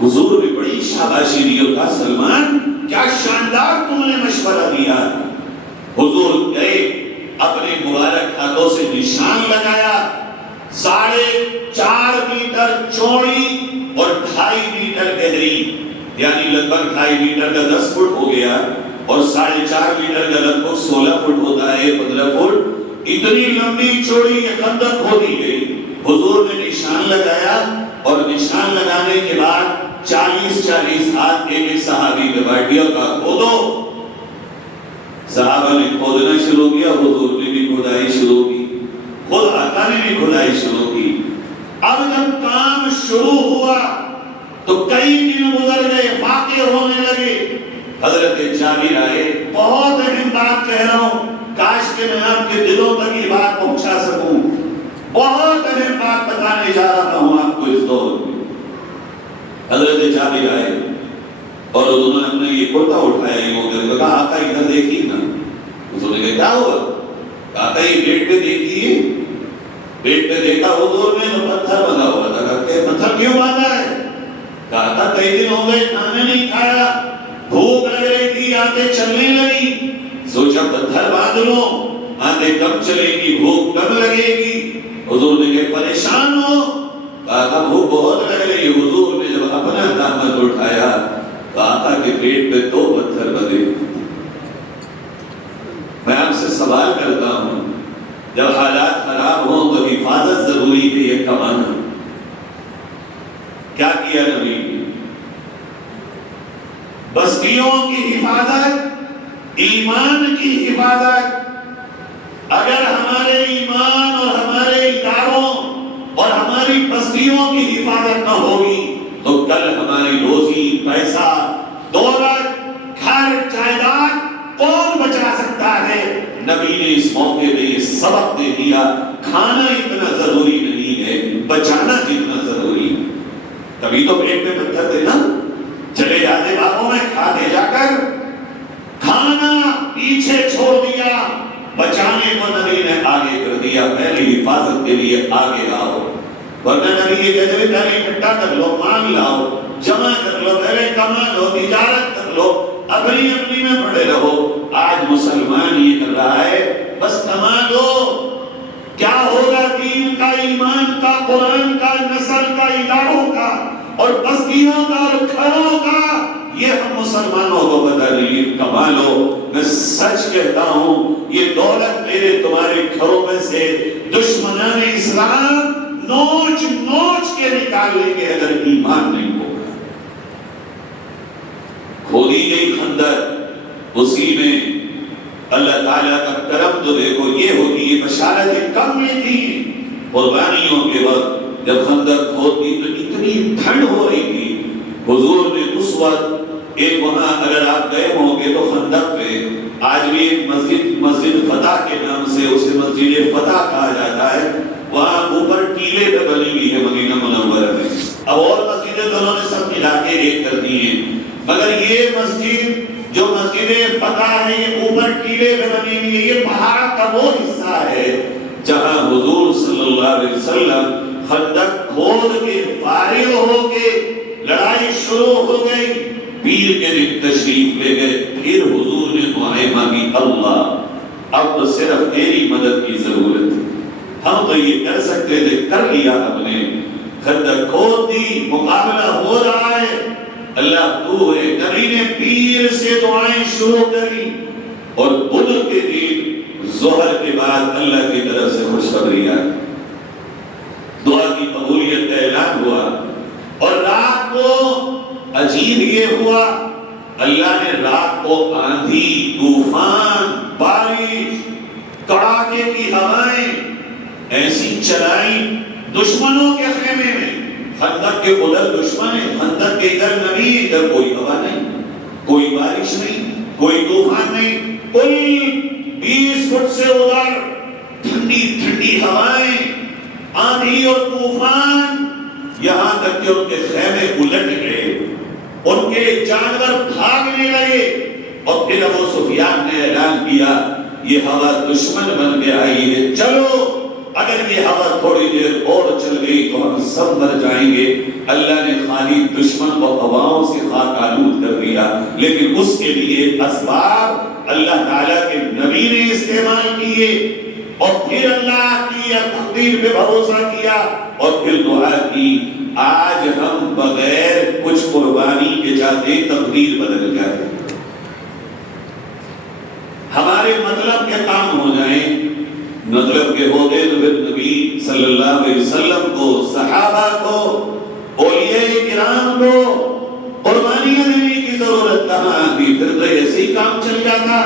حضور نے بڑی شاباشی دی اور کہا سلمان کیا شاندار تم نے مشورہ دیا. حضور گئے، اپنے مبارک ہاتھوں سے نشان لگایا، 4.5 میٹر چوڑی اور 2.5 میٹر گہری، یعنی لگ بھگ 2.5 میٹر کا 10 فٹ ہو گیا اور 4.5 میٹر کا لگ بھگ 16 فٹ ہوتا ہے، 15 فٹ. اتنی لمبی چوڑی یہ خندق کھودی گئی. حضور نے نشان لگایا اور نشان لگانے کے بعد 40 ہاتھ ایک صحابی پہ بانٹ دیا، کہا کھودو. صحابہ نے کھودنا شروع کیا، حضور نے بھی کھدائی شروع کی، خود آقا نے بھی کھدائی شروع کی. اب جب کام شروع ہوا تو کئی دن گزر گئے، واقع ہونے لگے. حضرت جابر آئے، بہت اہم بات کہہ رہا ہوں، کاش کہ میں آپ کے دلوں تک یہ بات پہنچا سکوں. بہت اہم بات بتانے جا رہا ہوں آپ کو اس دور میں. حضرت جابر آئے اور انہوں نے اپنے یہ کرتا اٹھایا، یہ کہا آقا ادھر دیکھیے نا. حضور نے کہا کیا ہوا؟ آقا یہ پیٹ پہ دیکھیے. پیٹ پہ دیکھا حضور نے تو پتھر بندھا ہوا تھا. کہتے پتھر کیوں باندھا ہے؟ کہا تھا کئی دن ہو گئے کھانا نہیں کھایا، بھوک لگ رہی تھی، آنکھیں چلنے لگی، سوچا پتھر باندھ لو، آنکھیں کب چلے گی، بھوک کب لگے گی. حضور نے کہا پریشان ہو؟ کہا تھا بھوک بہت لگ رہی. حضور نے جب اپنا دامن اٹھایا کہا تھا کہ پیٹ پہ 2 پتھر بندھے. میں آپ سے سوال کرتا ہوں، جب حالات خراب ہوں تو حفاظت ضروری ہے، یہ کمانا. کیا کیا نبی نے؟ بستیوں کی حفاظت، ایمان کی حفاظت. اگر ہمارے ایمان اور ہمارے اداروں اور ہماری بستیوں کی حفاظت نہ ہوگی تو کل ہماری روزی، پیسہ، دولت، گھر، جائیداد کون بچا سکتا ہے؟ نبی نے اس موقع پہ یہ سبق دے دیا، کھانا اتنا ضروری نہیں ہے، بچانا جتنا ضروری ہے. کبھی تو پیٹ میں پتھر دینا، چلے جاتے باغوں میں کھاتے جا کر، کھانا پیچھے چھوڑ دیا، بچانے کو نبی نے آگے کر دیا. پہلے حفاظت کے لیے آگے آؤ، ورنہ نبی یہ کہتے ہیں پہلے اکٹھا کر لو، مال لاؤ، جمع کر لو، پہلے کما لو، تجارت کر لو، اپنی اپنی میں پڑے رہو. آج مسلمان یہ کر رہا ہے بس کما لو. کیا ہوگا دین کا، ایمان کا، قرآن کا، نسل کا، اداروں کا اور بستیوں کا اور گھروں کا؟ یہ ہم مسلمانوں کو پتہ نہیں. کما لو. میں سچ کہتا ہوں یہ دولت میرے تمہارے گھروں میں سے دشمنان اسلام نوچ نوچ کے نکال لیں گے اگر ایمان نہیں ہوگا. کھودی گئی خندق، اسی میں اللہ تعالیٰ کا کرم تو دیکھو یہ ہوتی ہے. بشارتیں کم میں تھی قربانیوں کے وقت، جب خندق کھودی تو اتنی ٹھنڈ ہو رہی تھی. حضور نے اس وقت ایک وہاں اگر آپ گئے ہوں گے تو خندق پہ آج بھی ایک مسجد فتح کے نام سے اسے مسجد فتح کہا جاتا ہے. وہاں اوپر ٹیلے پہ بنی ہوئی ہے مدینہ منورہ میں. اب اور مسجدیں تو انہوں نے سب ملا کے ایک کر دی ہیں، مگر یہ مسجد جو مسجد فتح ہے یہ اوپر ٹیلے پہ بنی ہوئی ہے. یہ پہاڑ کا وہ حصہ ہے جہاں حضور صلی اللہ علیہ وسلم خندق کھود کے فارغ ہو کے لڑائی شروع ہو گئی. پیر کے دن تشریف لے گئے. پھر حضور نے دعائیں مانگی، اللہ اب تو صرف تیری مدد کی ضرورت ہے. ہم تو یہ کر سکتے تھے، کر لیا ہم نے. خندق کھود دی، مقابلہ ہو رہا ہے، اللہ تو ہے. نبی نے پیر سے دعائیں شروع کری اور بدھ کے دن ظہر کے بعد اللہ کی طرف سے خوشخبری آئی. دعا کی قبولیت کا اعلان ہوا. اور رات کو عجیب یہ ہوا، اللہ نے رات کو آندھی، طوفان، بارش، کڑاکے کی ہوائیں ایسی چلائی دشمنوں کے خیمے میں. خندق کے ادھر دشمن ہے، خندق کے ادھر نبی، ادھر کوئی ہوا نہیں، کوئی بارش نہیں، کوئی طوفان نہیں. کوئی 20 فٹ سے ادھر ٹھنڈی ٹھنڈی ہوائیں، آندھی اور طوفان، یہاں تک کہ ان کے خیمے الٹ گئے. ان کے جانور بھاگنے لگے، اور پھر ابو سفیان نے اعلان کیا یہ ہوا دشمن بن کے آئی ہے، چلو اگر یہ ہوا تھوڑی دیر اور چل گئی تو ہم سب مر جائیں گے۔ اللہ نے خالی دشمن کو ہواؤں سے خاک آلود کر دیا، لیکن اس کے لیے اسباب اللہ تعالیٰ کے نبی نے استعمال کیے، اور پھر اللہ کی تقدیر پہ بھروسہ کیا، اور پھر دعا کی۔ آج ہم بغیر کچھ قربانی کے چاہتے تقدیر بدل جائے، ہمارے مطلب کے کام ہو جائیں، مطلب کے ہو گئے تو پھر نبی صلی اللہ علیہ وسلم کو، صحابہ کو، اولیاء کرام کو قربانیاں دینے کی ضرورت کہاں آتی؟ پھر تو ایسے ہی کام چل جاتا۔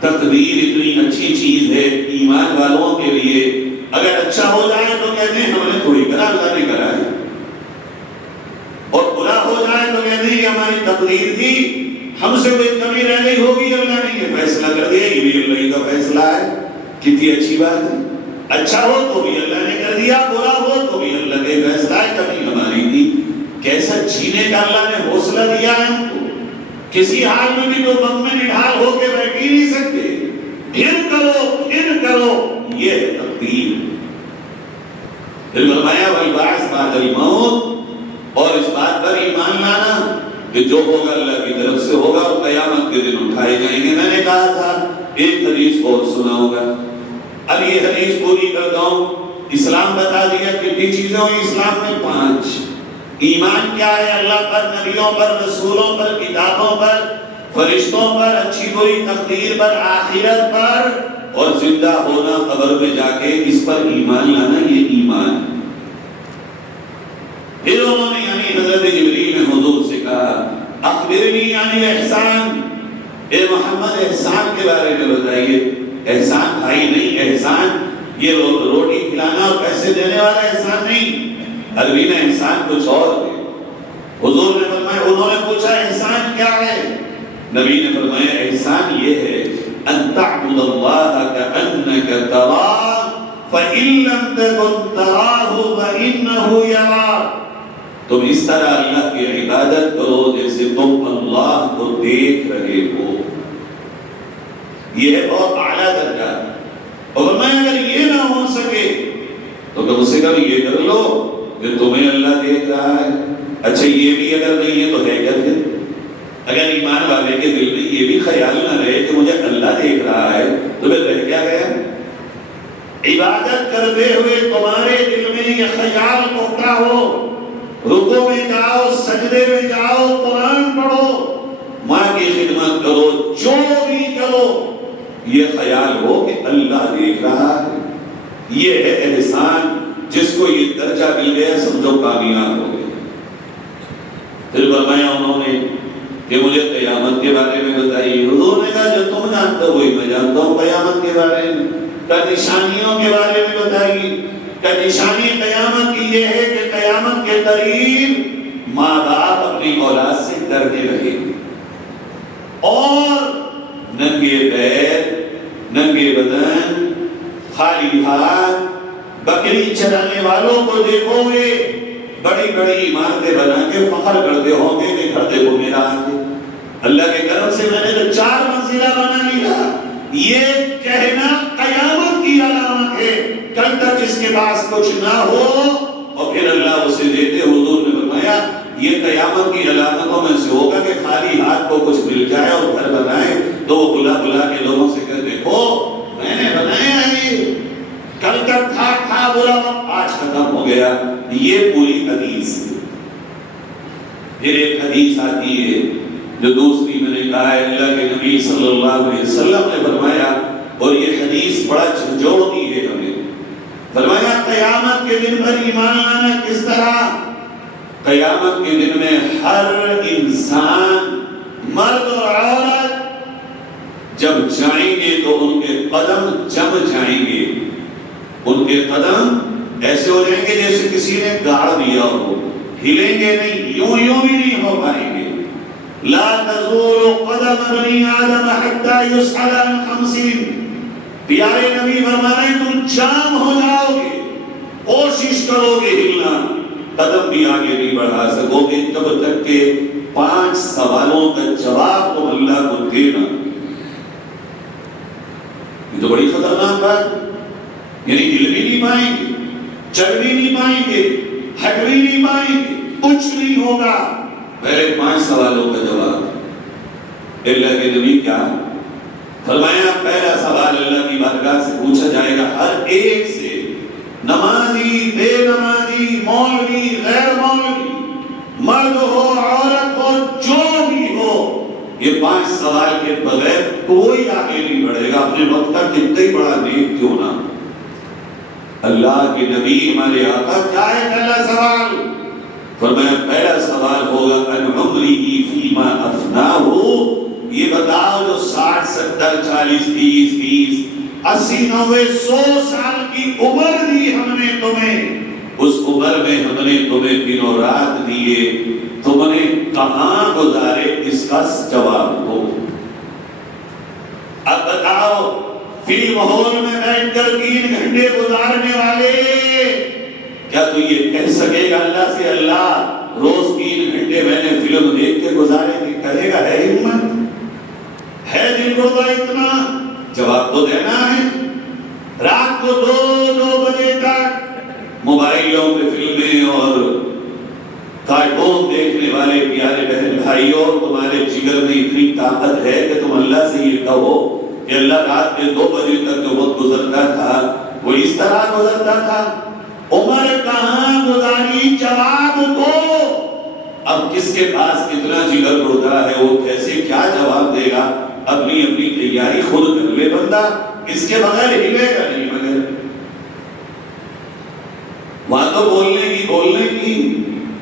تقدیر اتنی اچھی چیز ہے ایمان والوں کے لیے، اگر اچھا ہو جائے تو کہتے ہیں ہم نے تھوڑی کرا، اللہ نے کرا ہے، اور برا ہو جائے تو کہتے ہیں یہ ہماری تقدیر تھی، ہم سے کوئی کمی رہ گئی ہوگی، اللہ نے یہ فیصلہ کر دیا، یہ بھی اللہ کا فیصلہ ہے۔ کتنی اچھی بات ہے، اچھا ہو تو بھی اللہ نے کر دیا، برا ہو تو بھی اللہ کے فیصلہ ہے، کمی ہماری تھی۔ کیسا جینے کا اللہ نے حوصلہ دیا ہے ہم کو، کسی حال میں بھی تو غم میں نڈھال ہو کے بیٹھ ہی نہیں سکتے، پھر کرو، یہ ہے تقدیر۔ پھر فرمایا والبعث بعد الموت، اور اس بات پر ایمان لانا کہ جو ہوگا اللہ کی طرف سے ہوگا، اور قیامت کے دن اٹھائے جائیں گے۔ میں نے کہا تھا ایک حدیث اور سنا ہوگا، اب یہ حدیث پوری کرتا ہوں۔ اسلام بتا دیا کتنی چیزیں ہوئی اسلام میں؟ 5۔ ایمان کیا ہے؟ اللہ پر، نبیوں پر، رسولوں پر، کتابوں پر، فرشتوں پر، اچھی بری تقدیر پر، آخرت پر، اور زندہ ہونا قبر میں جا کے، اس پر ایمان لانا، یہ ایمان۔ پھر انہوں نے یعنی حضرت جبریل نے حضور سے کہا اخبرنی عن الاحسان، اے محمد احسان کے بارے میں بتائیے۔ احسان بھائی نہیں، احسان یہ روٹی کھلانا اور پیسے دینے والا احسان نہیں، عربی میں احسان کچھ اور ہے۔ حضور نے فرمایا، انہوں نے پوچھا احسان کیا ہے؟ نبی نے فرمایا احسان یہ ہے ان تعبد اللہ کأنک تراہ فإن لم تکن تراہ فإنہ یراک۔ تم اس طرح اللہ کی عبادت کرو جیسے تم اللہ کو دیکھ رہے ہو، یہ ہے بہت اعلیٰ درجہ۔ اور میں اگر یہ نہ ہو سکے تو کم سے کم یہ کر لو کہ تمہیں اللہ دیکھ رہا ہے۔ اچھا یہ بھی اگر نہیں ہے تو ہے کیا پھر؟ اگر ایمان والے کے دل میں یہ بھی خیال نہ رہے کہ مجھے اللہ دیکھ رہا ہے تو پھر رہ کیا گیا؟ عبادت کرتے ہوئے تمہارے دل میں یہ خیال پختہ ہو، رکوع میں جاؤ، سجدے میں جاؤ، قرآن پڑھو، ماں کی خدمت کرو، جو بھی کرو، یہ خیال ہو کہ اللہ دیکھ رہا ہے۔ یہ ہے احسان، جس کو یہ درجہ مل گیا سمجھو کامیاب ہو گئے۔ پھر فرمایا انہوں نے کہ مجھے قیامت کے بارے میں بتائیے۔ حضور نے کہا جو تم جانتے ہو وہی میں جانتا ہوں قیامت کے بارے میں۔ کا نشانیوں کے بارے میں بتائیے۔ کا نشانی قیامت کی یہ ہے کہ قیامت کے قریب ماں باپ اپنی اولاد سے ڈرنے لگے، اور ننگے پیر، ننگے بدن، خالی ہاتھ بکری چرانے والوں کو دیکھو گے، بڑی بڑی عمارتیں بنا کے فخر کرتے ہوں گے کہ گھر دیکھو میرا آگے، اللہ کے کرم سے میں نے تو 4 منزلہ بنا لیا۔ یہ کہنا قیامت کی علامت ہے، کل تک جس کے پاس کچھ نہ ہو اور پھر اللہ اسے دیتے۔ حضور نے فرمایا یہ قیامت کی علامتوں میں سے ہوگا کہ خالی ہاتھ کو کچھ مل جائے اور گھر بنائے تو وہ بلا بلا کے لوگوں سے کہ دیکھو میں نے بنایا ہے، کل تک تھا بولا آج ختم ہو گیا۔ یہ پوری حدیث ہے۔ پھر ایک حدیث آتی ہے جو دوسری میں نے کہا ہے اللہ کے نبی صلی اللہ علیہ وسلم نے فرمایا، اور یہ حدیث بڑا جھنجھوڑتی ہے ہمیں۔ فرمایا قیامت کے دن پر ایمان لانا کس طرح؟ قیامت کے دن میں ہر انسان، مرد اور عورت جب جائیں گے تو ان کے قدم جم جائیں گے، ان کے قدم ایسے ہو جائیں گے جیسے کسی نے گاڑ دیا ہو، ہلیں گے نہیں، یوں بھی نہیں ہو پائیں گے۔ لا تزول قدم بنی آدم حتی یسأل عن 50۔ پیارے نبی فرما رہے ہیں تم جام ہو جاؤ گے، کوشش کرو گے ہلنا، قدم بھی آگے نہیں بڑھا سکو گے جب تک کہ 5 سوالوں کا جواب تم اللہ کو دینا، یہ تو بڑی خطرناک بات، یعنی ہل بھی نہیں پائیں گے، چل بھی نہیں پائیں گے، ہٹ بھی نہیں پائیں گے، کچھ نہیں ہوگا، پہلے 5 سوالوں کا جواب۔ اللہ کے نبی کیا فرمایا؟ پہلا سوال اللہ کی بارگاہ سے پوچھا جائے گا ہر ایک سے، نمازی، بے نمازی، مولوی، غیر مولوی، مرد ہو، عورت ہو، جو بھی ہو، یہ 5 سوال کے بغیر کوئی آگے نہیں بڑھے گا، اپنے وقت کا کتنا ہی بڑا نیک کیوں نہ۔ اللہ کے نبی ہمارے آقا کیا ہے پہلا سوال؟ فرمایا پہلا سوال ہوگا ان عمری فیما افناہ، یہ بتاؤ جو 60 70 40 30 20 80 90 100 سال کی عمر دی ہم نے تمہیں، اس عمر میں ہم نے تمہیں دنوں رات دیے، تم نے کہاں گزارے؟ اس کا جواب دو۔ اب بتاؤ فی ماحول میں بیٹھ کر 3 گھنٹے گزارنے والے، کیا تو یہ کہہ سکے گا اللہ سے اللہ روز 3 گھنٹے میں نے فلم دیکھ کے گزارے؟ کہے گا ہے ہمت؟ ہے دل کو تو اتنا؟ جواب تو دینا ہے۔ رات کو 2 بجے تک موبائلوں پہ فلمیں اور کارٹون دیکھنے والے پیارے بہن بھائیوں، تمہارے جگر میں اتنی طاقت ہے کہ تم اللہ سے یہ کہو کہ اللہ رات میں 2 بجے تک جو وقت گزرتا تھا وہ اس طرح گزرتا تھا؟ عمر کہاں گزاری؟ جواب دو۔ اب کس کے پاس کتنا جگر اڑتا ہے، وہ کیسے کیا جواب دے گا؟ اپنی تیاری خود کر لے بندہ، اس کے بغیر ہلے گا نہیں۔ مگر وہاں تو بولنے کی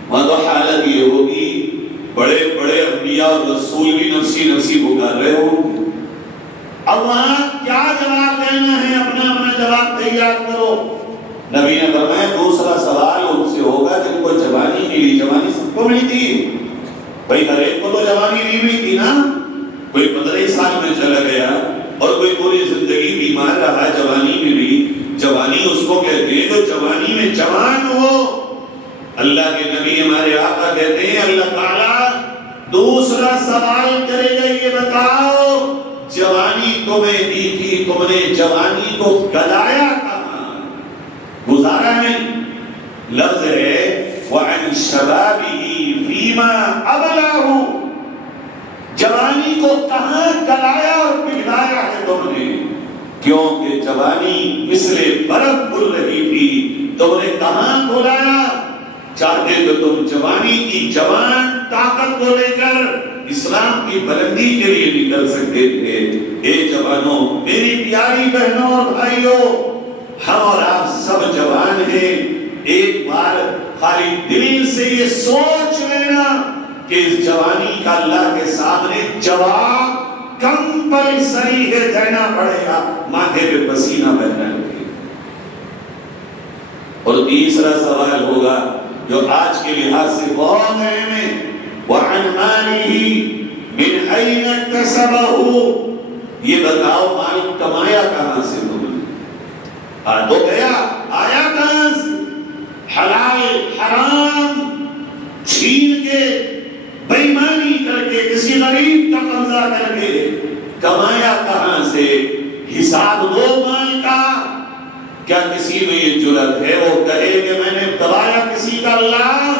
وہاں تو حالت یہ ہوگی، بڑے بڑے انبیاء اور رسول بھی نفسی نفسی پکار رہے ہوں۔ اب وہاں کیا جواب دینا ہے؟ اپنا جواب تیار کرو۔ نبی نے فرمایا دوسرا سوال ان سے ہوگا جن کو جوانی ملی۔ جوانی سب کو ملی تھی بھائی، ہر ایک کو تو جوانی نہیں ملی تھی نا، کوئی 15 سال میں چلا گیا اور کوئی پوری زندگی بیمار رہا، جوانی ملی۔ جوانی اس کو کہتے ہیں جو جوانی میں جوان ہو۔ اللہ کے نبی ہمارے آقا کہتے ہیں اللہ تعالیٰ دوسرا سوال کرے گا، یہ بتاؤ جوانی تمہیں دی تھی، تم نے جوانی کو گزارا کہاں؟ گزارا نہیں، لفظ ہے وَعَنْ شَبَابِهِ فِيمَا أَبْلَاهُ، جوانی کو کہاں گلایا اور پگھلایا ہے تم نے؟ کیونکہ جوانی مثل برف بر رہی تھی، تم نے کہاں گلایا؟ چاہتے تو تم جوانی کی جوان طاقت کو لے کر اسلام کی بلندی کے لیے نکل سکتے تھے۔ اے جوانوں، میری پیاری بہنوں اور بھائیوں، ہم اور آپ سب جوان ہیں۔ ایک بار خالی دل سے یہ سوچ لینا کہ اس جوانی کا اللہ کے سامنے جواب کمپلسری ہے، دینا پڑے گا، ماتھے پہ پسینہ بہنا لگے۔ اور تیسرا سوال ہوگا جو آج کے لحاظ سے بہت اہم ہے، وَعَنْ مَالِهِ مِنْ أَيْنَ اكْتَسَبَهُ، یہ بتاؤ مال کمایا کہاں سے تم نے؟ تو گیا آیا کہاں سے؟ حلال حرام چھین کے، بے ایمانی کر کے، کسی غریب کا قبضہ کر کے کمایا کہاں سے؟ حساب دو مال کا۔ کیا کسی میں یہ جرأت ہے وہ کہے کہ میں نے دبایا کسی کا اللہ؟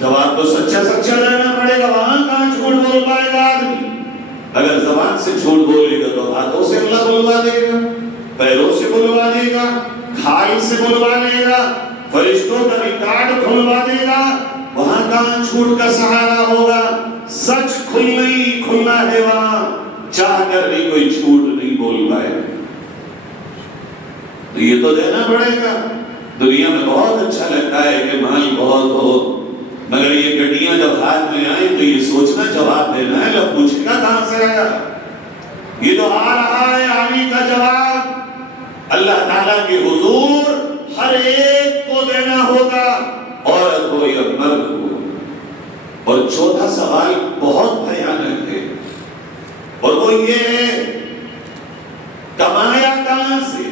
جواب تو سچا دینا پڑے گا، وہاں کہاں جھوٹ بول پائے گا آدمی؟ اگر زبان سے جھوٹ بولے گا تو ہاتھوں سے اللہ بلوا دے گا، پیروں سے بلوا دے گا، کھال سے بلوا لے گا، فرشتوں کا ریکارڈ کھلوا دے گا، وہاں کہاں جھوٹ کا سہارا ہوگا؟ سچ کھلنا ہے وہاں، چاہ کر بھی کوئی جھوٹ نہیں بول پائے۔ تو یہ تو دینا پڑے گا۔ دنیا میں بہت اچھا لگتا ہے کہ مال بہت ہو، مگر یہ گڈیاں جب ہاتھ میں آئیں تو یہ سوچنا جواب دینا ہے، لوگ پوچھے گا کہاں سے آیا؟ یہ تو آ رہا ہے آنے کا جواب اللہ تعالیٰ کے حضور ہر ایک کو دینا ہوگا، عورت ہو یا مرد ہو۔ اور چوتھا سوال بہت بھیانک ہے، اور وہ یہ ہے کمایا کہاں سے؟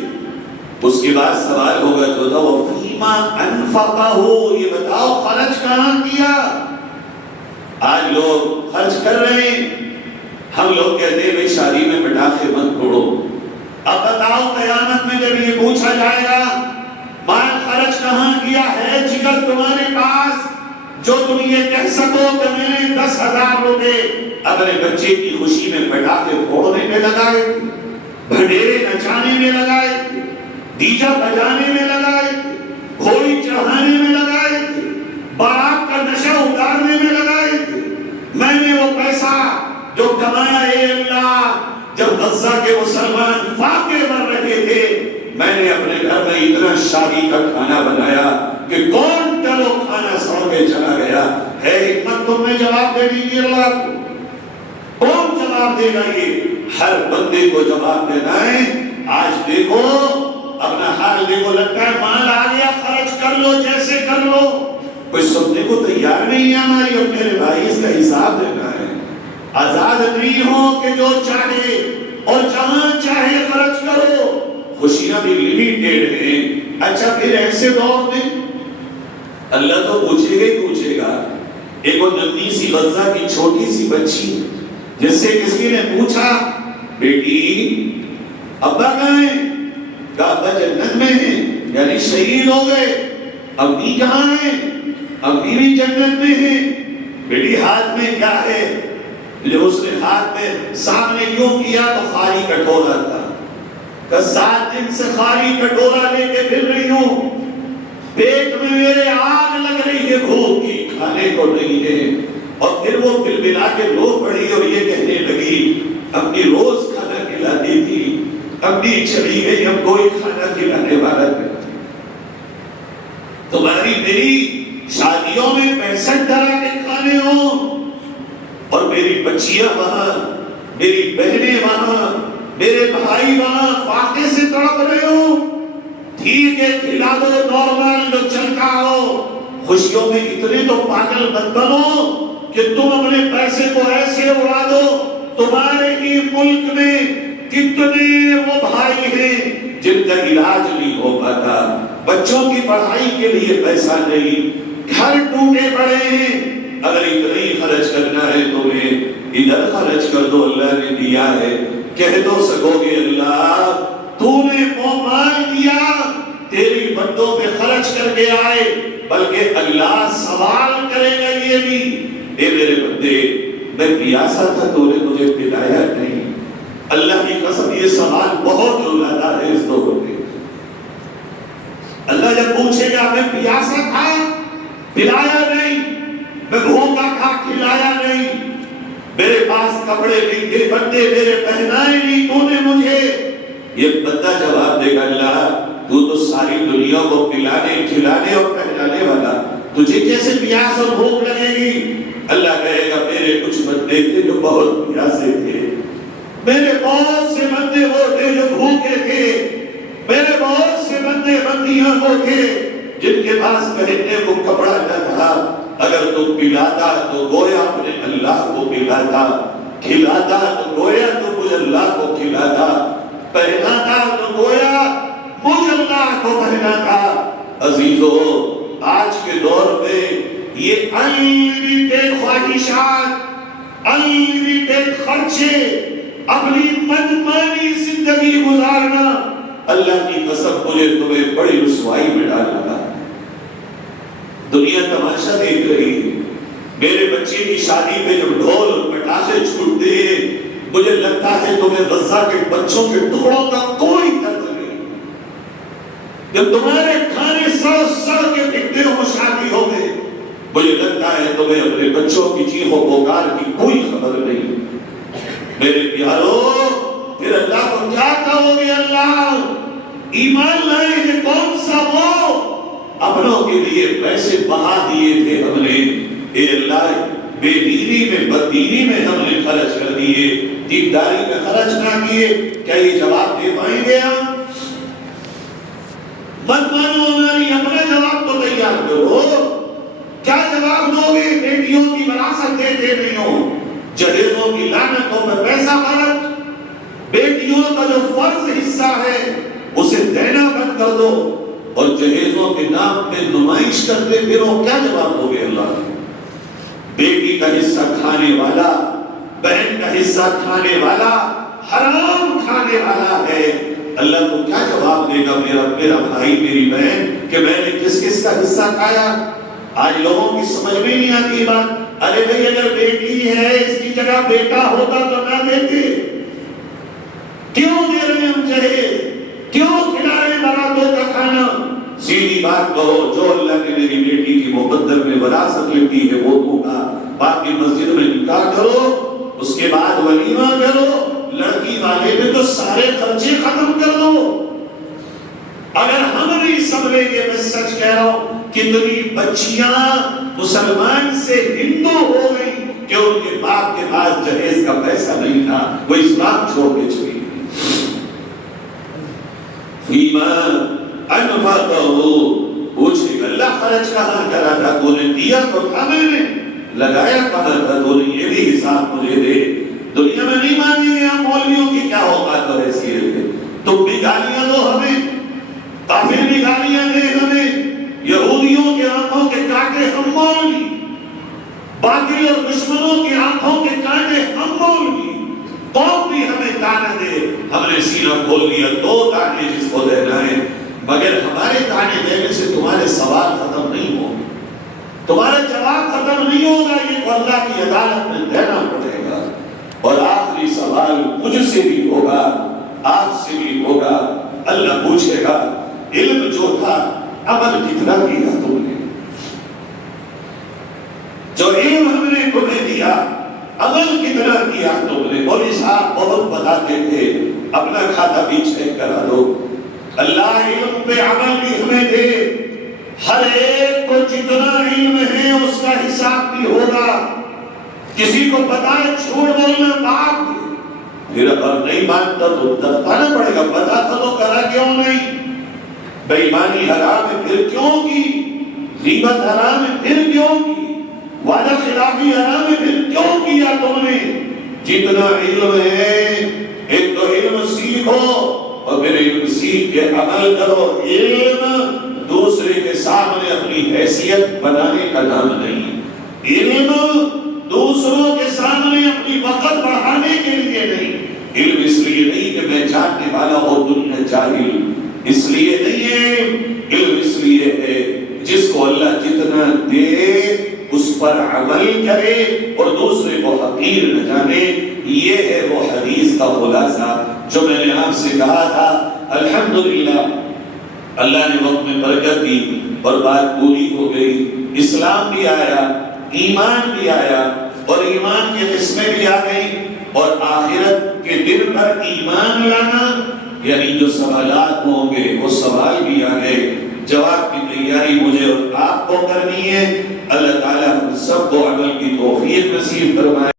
اس کے بعد سوال ہوگا جو تھا وَفِيمَا أَنفَقَهُ، یہ بتاؤ خرچ کہاں کیا؟ آج لوگ خرچ کر رہے ہیں. ہم لوگ کہتے ہیں بھائی شادی میں پٹاخے مت پھوڑو. اب بتاؤ قیامت میں جب یہ پوچھا جائے گا مال خرچ کہاں کیا ہے جگر تمہارے پاس جو تم یہ کہہ سکو کہ میں نے 10,000 روپے اپنے بچے کی خوشی میں پٹاخے پھوڑنے میں لگائے, بھنڈیرے نچانے میں لگائے, ڈیجا بجانے میں لگائے, گھوڑی چڑھانے میں لگائے, بارات کا نشہ اتارنے میں لگائے. میں نے وہ پیسہ جو کمایا اے اللہ جب غزہ کے مسلمان فاقے مر رہے تھے میں نے اپنے گھر میں اتنا شادی کا کھانا بنایا کہ کون ٹلو کھانا سڑ کے چلا گیا ہے. حکمت تم نے جواب دے دیجیے اللہ کو. کون جواب دے گا؟ یہ ہر بندے کو جواب دینا ہے. آج دیکھو اپنا حال دیکھو, لگتا ہے مال آ گیا خرچ کر لو جیسے کر لو, کوئی سننے کو تیار نہیں ہے. ہماری اور میرے بھائی اس کا حساب دینا ہے. آزاد نہیں ہو کہ جو چاہے اور جہاں چاہے خرچ کرو. خوشیاں بھی لمیٹیڈ ہیں. اچھا پھر ایسے دور میں اللہ تو پوچھے گا ہی پوچھے گا. ایک وہ ننھی سی غزہ کی چھوٹی سی بچی جس سے کسی نے پوچھا بیٹی ابا کہاں ہیں؟ کہا ابا جنت میں ہیں, یعنی شہید ہو گئے. امی کہاں ہیں؟ امی بھی جنت میں ہیں. بیٹی ہاتھ میں کیا ہے؟ جب اس نے ہاتھ میں سامنے یوں کیا تو خالی کٹورا تھا. کہ 7 دن سے خالی کٹورا لے کے پھر رہی ہوں, پیٹ میں میرے آگ لگ رہی ہے بھوک کی, کھانے کو نہیں ہے. اور پھر وہ بلبلا کے رو پڑی اور یہ کہنے لگی اپنی روز کھانا کھلاتی تھی, اپنی چلی گئی, اب کوئی کھانا کھلانے والا نہیں. تمہاری میری شادیوں میں 65 طرح کے کھانے ہوں اور میری بچیاں وہاں, میری بہنیں وہاں, میرے بھائی وہاں فاقے سے تڑپ رہے ہو. ٹھیک ہے کھلا دو, نارمل جو چلتا ہو. خوشیوں میں اتنے تو پاگل مت بنو کہ تم اپنے پیسے کو ایسے اڑا دو. تمہارے ہی ملک میں کتنے وہ بھائی ہیں جن کا علاج نہیں ہو پاتا, بچوں کی پڑھائی کے لیے پیسہ نہیں, گھر ٹوٹے پڑے ہیں. اگر اتنا ہی خرچ کرنا ہے تمہیں ادھر خرچ کر دو, اللہ نے دیا ہے. کہہ دو سکو گے اللہ تو نے وہ مال دیا تیری بندوں پہ خرچ کر کے آئے, بلکہ اللہ سوال کرے گا یہ بھی, اے میرے بندے میں پیاسا تھا تو نے مجھے پلایا نہیں. اللہ کی قسم یہ سوال بہت رلاتا ہے اس دور میں. اللہ جب پوچھے گا میں پیاسا تھا پلایا نہیں, میں بھوکا تھا کھلایا نہیں, میرے پاس کپڑے نہیں تھے بندے میرے پہنائے نہیں تو نے مجھے. یہ بندہ جواب دے گا اللہ تو ساری دنیا کو پلانے کھلانے اور پہنانے والا, تجھے کیسے پیاس اور بھوک لگے گی؟ اللہ کہے گا میرے کچھ بندے تھے جو بہت پیاسے تھے, میرے بہت سے بندے وہ تھے جو بھوکے تھے, میرے بہت سے بندے بندیاں وہ تھے جن کے پاس پہننے کو کپڑا نہ تھا. اگر تو پلاتا تو گویا اپنے اللہ کو پلاتا, کھلاتا تو گویا تو مجھ اللہ کو کھلاتا, پہناتا تو گویا مجھ اللہ کو پہناتا. عزیزو آج کے دور میں یہ انلیمیٹڈ خواہشات, انلیمیٹڈ خرچے, اپنی منمانی زندگی گزارنا اللہ کی قسم مجھے تمہیں بڑی رسوائی میں ڈالنا. دنیا تماشا دیکھ رہی ہے. میرے بچے کی شادی میں جب ڈھول اور پٹاخے چھوٹتے ہیں مجھے لگتا ہے تمہیں غزہ کے بچوں کے ٹکڑوں کا کوئی درد نہیں. جب تمہارے کھانے سڑ کے پھینکتے ہو شادی ہو گئے مجھے لگتا ہے تمہیں اپنے بچوں کی چیخ و پکار کی کوئی خبر نہیں. میرے پیارو پھر اللہ کو کیا کہو گے؟ اللہ ایمان لائے ہیں کون سا وہ اپنوں کے لیے پیسے بہا دیے تھے ہم نے, اے اللہ بے دینی میں بددینی میں ہم نے خرچ کر دیے, دینداری میں خرچ نہ کیے. کیا یہ جواب دے پائیں گے ہم؟ مت مانو ہماری, اپنا جواب تو تیار کرو. کیا جواب دو گے؟ بیٹیوں کی وراثت دیتے نہیں ہو, جہیزوں کی لعنتوں میں پیسہ خرچ, بیٹیوں کا جو فرض حصہ ہے اسے دینا بند کر دو, اور جہیزوں کے نام پہ نمائش کرتے پھرو. کیا جواب دو گے اللہ؟ بیٹی کا حصہ کھانے والا، بہن کا حصہ کھانے والا، حرام کھانے والا ہے، اللہ کو کیا جواب دے گا میرا بھائی میری بہن کہ میں نے کس کس کا حصہ کھایا؟ آج لوگوں کی سمجھ میں نہیں آتی بات. ارے بھئی اگر بیٹی ہے اس کی جگہ بیٹا ہوتا تو نہ دیتے. کیوں دے رہے ہم جہیز؟ کیوں کھلا رہے باراتوں کا کھانا؟ سیدھی بات کہو، جو اللہ نے میری بیٹی کی مقدر میں وراثت لکھی ہے وہ دوں گا. باقی مسجد میں نکاح کرو، اس کے بعد ولیمہ کرو، لڑکی والے میں تو سارے خرچے ختم کر دو. اگر ہم نہیں سنبھلیں گے، میں سچ کہہ رہا ہوں کتنی بچیاں مسلمان سے ہندو ہو گئی کہ ان کے باپ کے پاس جہیز کا پیسہ نہیں تھا، وہ اسلام چھوڑ کے چلی گئی. فیما انفقہ، پوچھے گا اللہ خرچ کہاں کرا تھا؟ تو نے دیا تو تھا، میں نے لگایا کہاں تھا؟ تو نے یہ بھی حساب مجھے دے. دنیا میں نہیں مانیں گے ہم مولویوں کی کیا اوقات اور حیثیت ہے. تم بھی گالیاں دو ہمیں، کافر بھی گالیاں دے ہمیں، یہودیوں کے آنکھوں کے کانٹے ہم مولوی، باطل اور دشمنوں کی آنکھوں کے کانٹے ہم مولوی. قوم بھی ہمیں تانے دے، ہم نے سینہ کھول دیا 2 تانے جس کو دینا ہے. مگر ہمارے تانے دینے سے تمہارے سوال ختم نہیں ہوں گے، تمہارے جواب ختم نہیں ہوگا. یہ تو اللہ کی عدالت میں دینا پڑے گا. اور آخری سوال مجھ سے بھی ہوگا، آپ سے بھی ہوگا. اللہ پوچھے گا علم جو تھا عمل کتنا کیا تم نے؟ جو علم ہم نے تمہیں دیا عمل کتنا کیا تم نے؟ مولوی صاحب بہت بتاتے تھے اپنا کھاتا بھی چیک کرا دو. اللہ علم پہ عمل بھی ہمیں دے. ہر ایک کو جتنا علم ہے اس کا حساب بھی ہوگا. کسی کو پتا ہے جھوٹ بولنا پاپ ہے، پھر اگر نہیں مانتا تو دفتانا پڑے گا. پتا تھا تو کرا کیوں نہیں؟ بے ایمانی حرام ہے پھر کیوں کی؟ غیبت حرام ہے پھر کیوں کی؟ وعدہ خلافی حرام ہے پھر کیوں کیا تم نے؟ جتنا علم ہے ایک تو علم سیکھو اور پھر علم سیکھ کے عمل کرو. علم دوسرے کے سامنے اپنی حیثیت بنانے کا نام نہیں. علم دوسروں کے سامنے اپنی وقت بڑھانے کے لیے نہیں. علم اس لیے نہیں کہ میں جاننے والا ہوں دنیا جاہل، اس لیے نہیں ہے. علم اس لیے ہے جس کو اللہ جتنا دے اس پر عمل کرے اور دوسرے کو حقیر نہ جانے. یہ ہے وہ حدیث کا خلاصہ جو میں نے آپ سے کہا تھا. الحمدللہ اللہ نے وقت میں برکت دی اور بات پوری ہو گئی. اسلام بھی آیا، ایمان بھی آیا اور ایمان کی قسمیں بھی آ گئی. اور آخرت کے دن پر ایمان لانا یعنی جو سوالات ہوں گے وہ سوال بھی آ گئے. جواب کی تیاری مجھے اور آپ کو کرنی ہے. اللہ تعالیٰ ہم سب کو عمل کی توفیق نصیب فرمائے.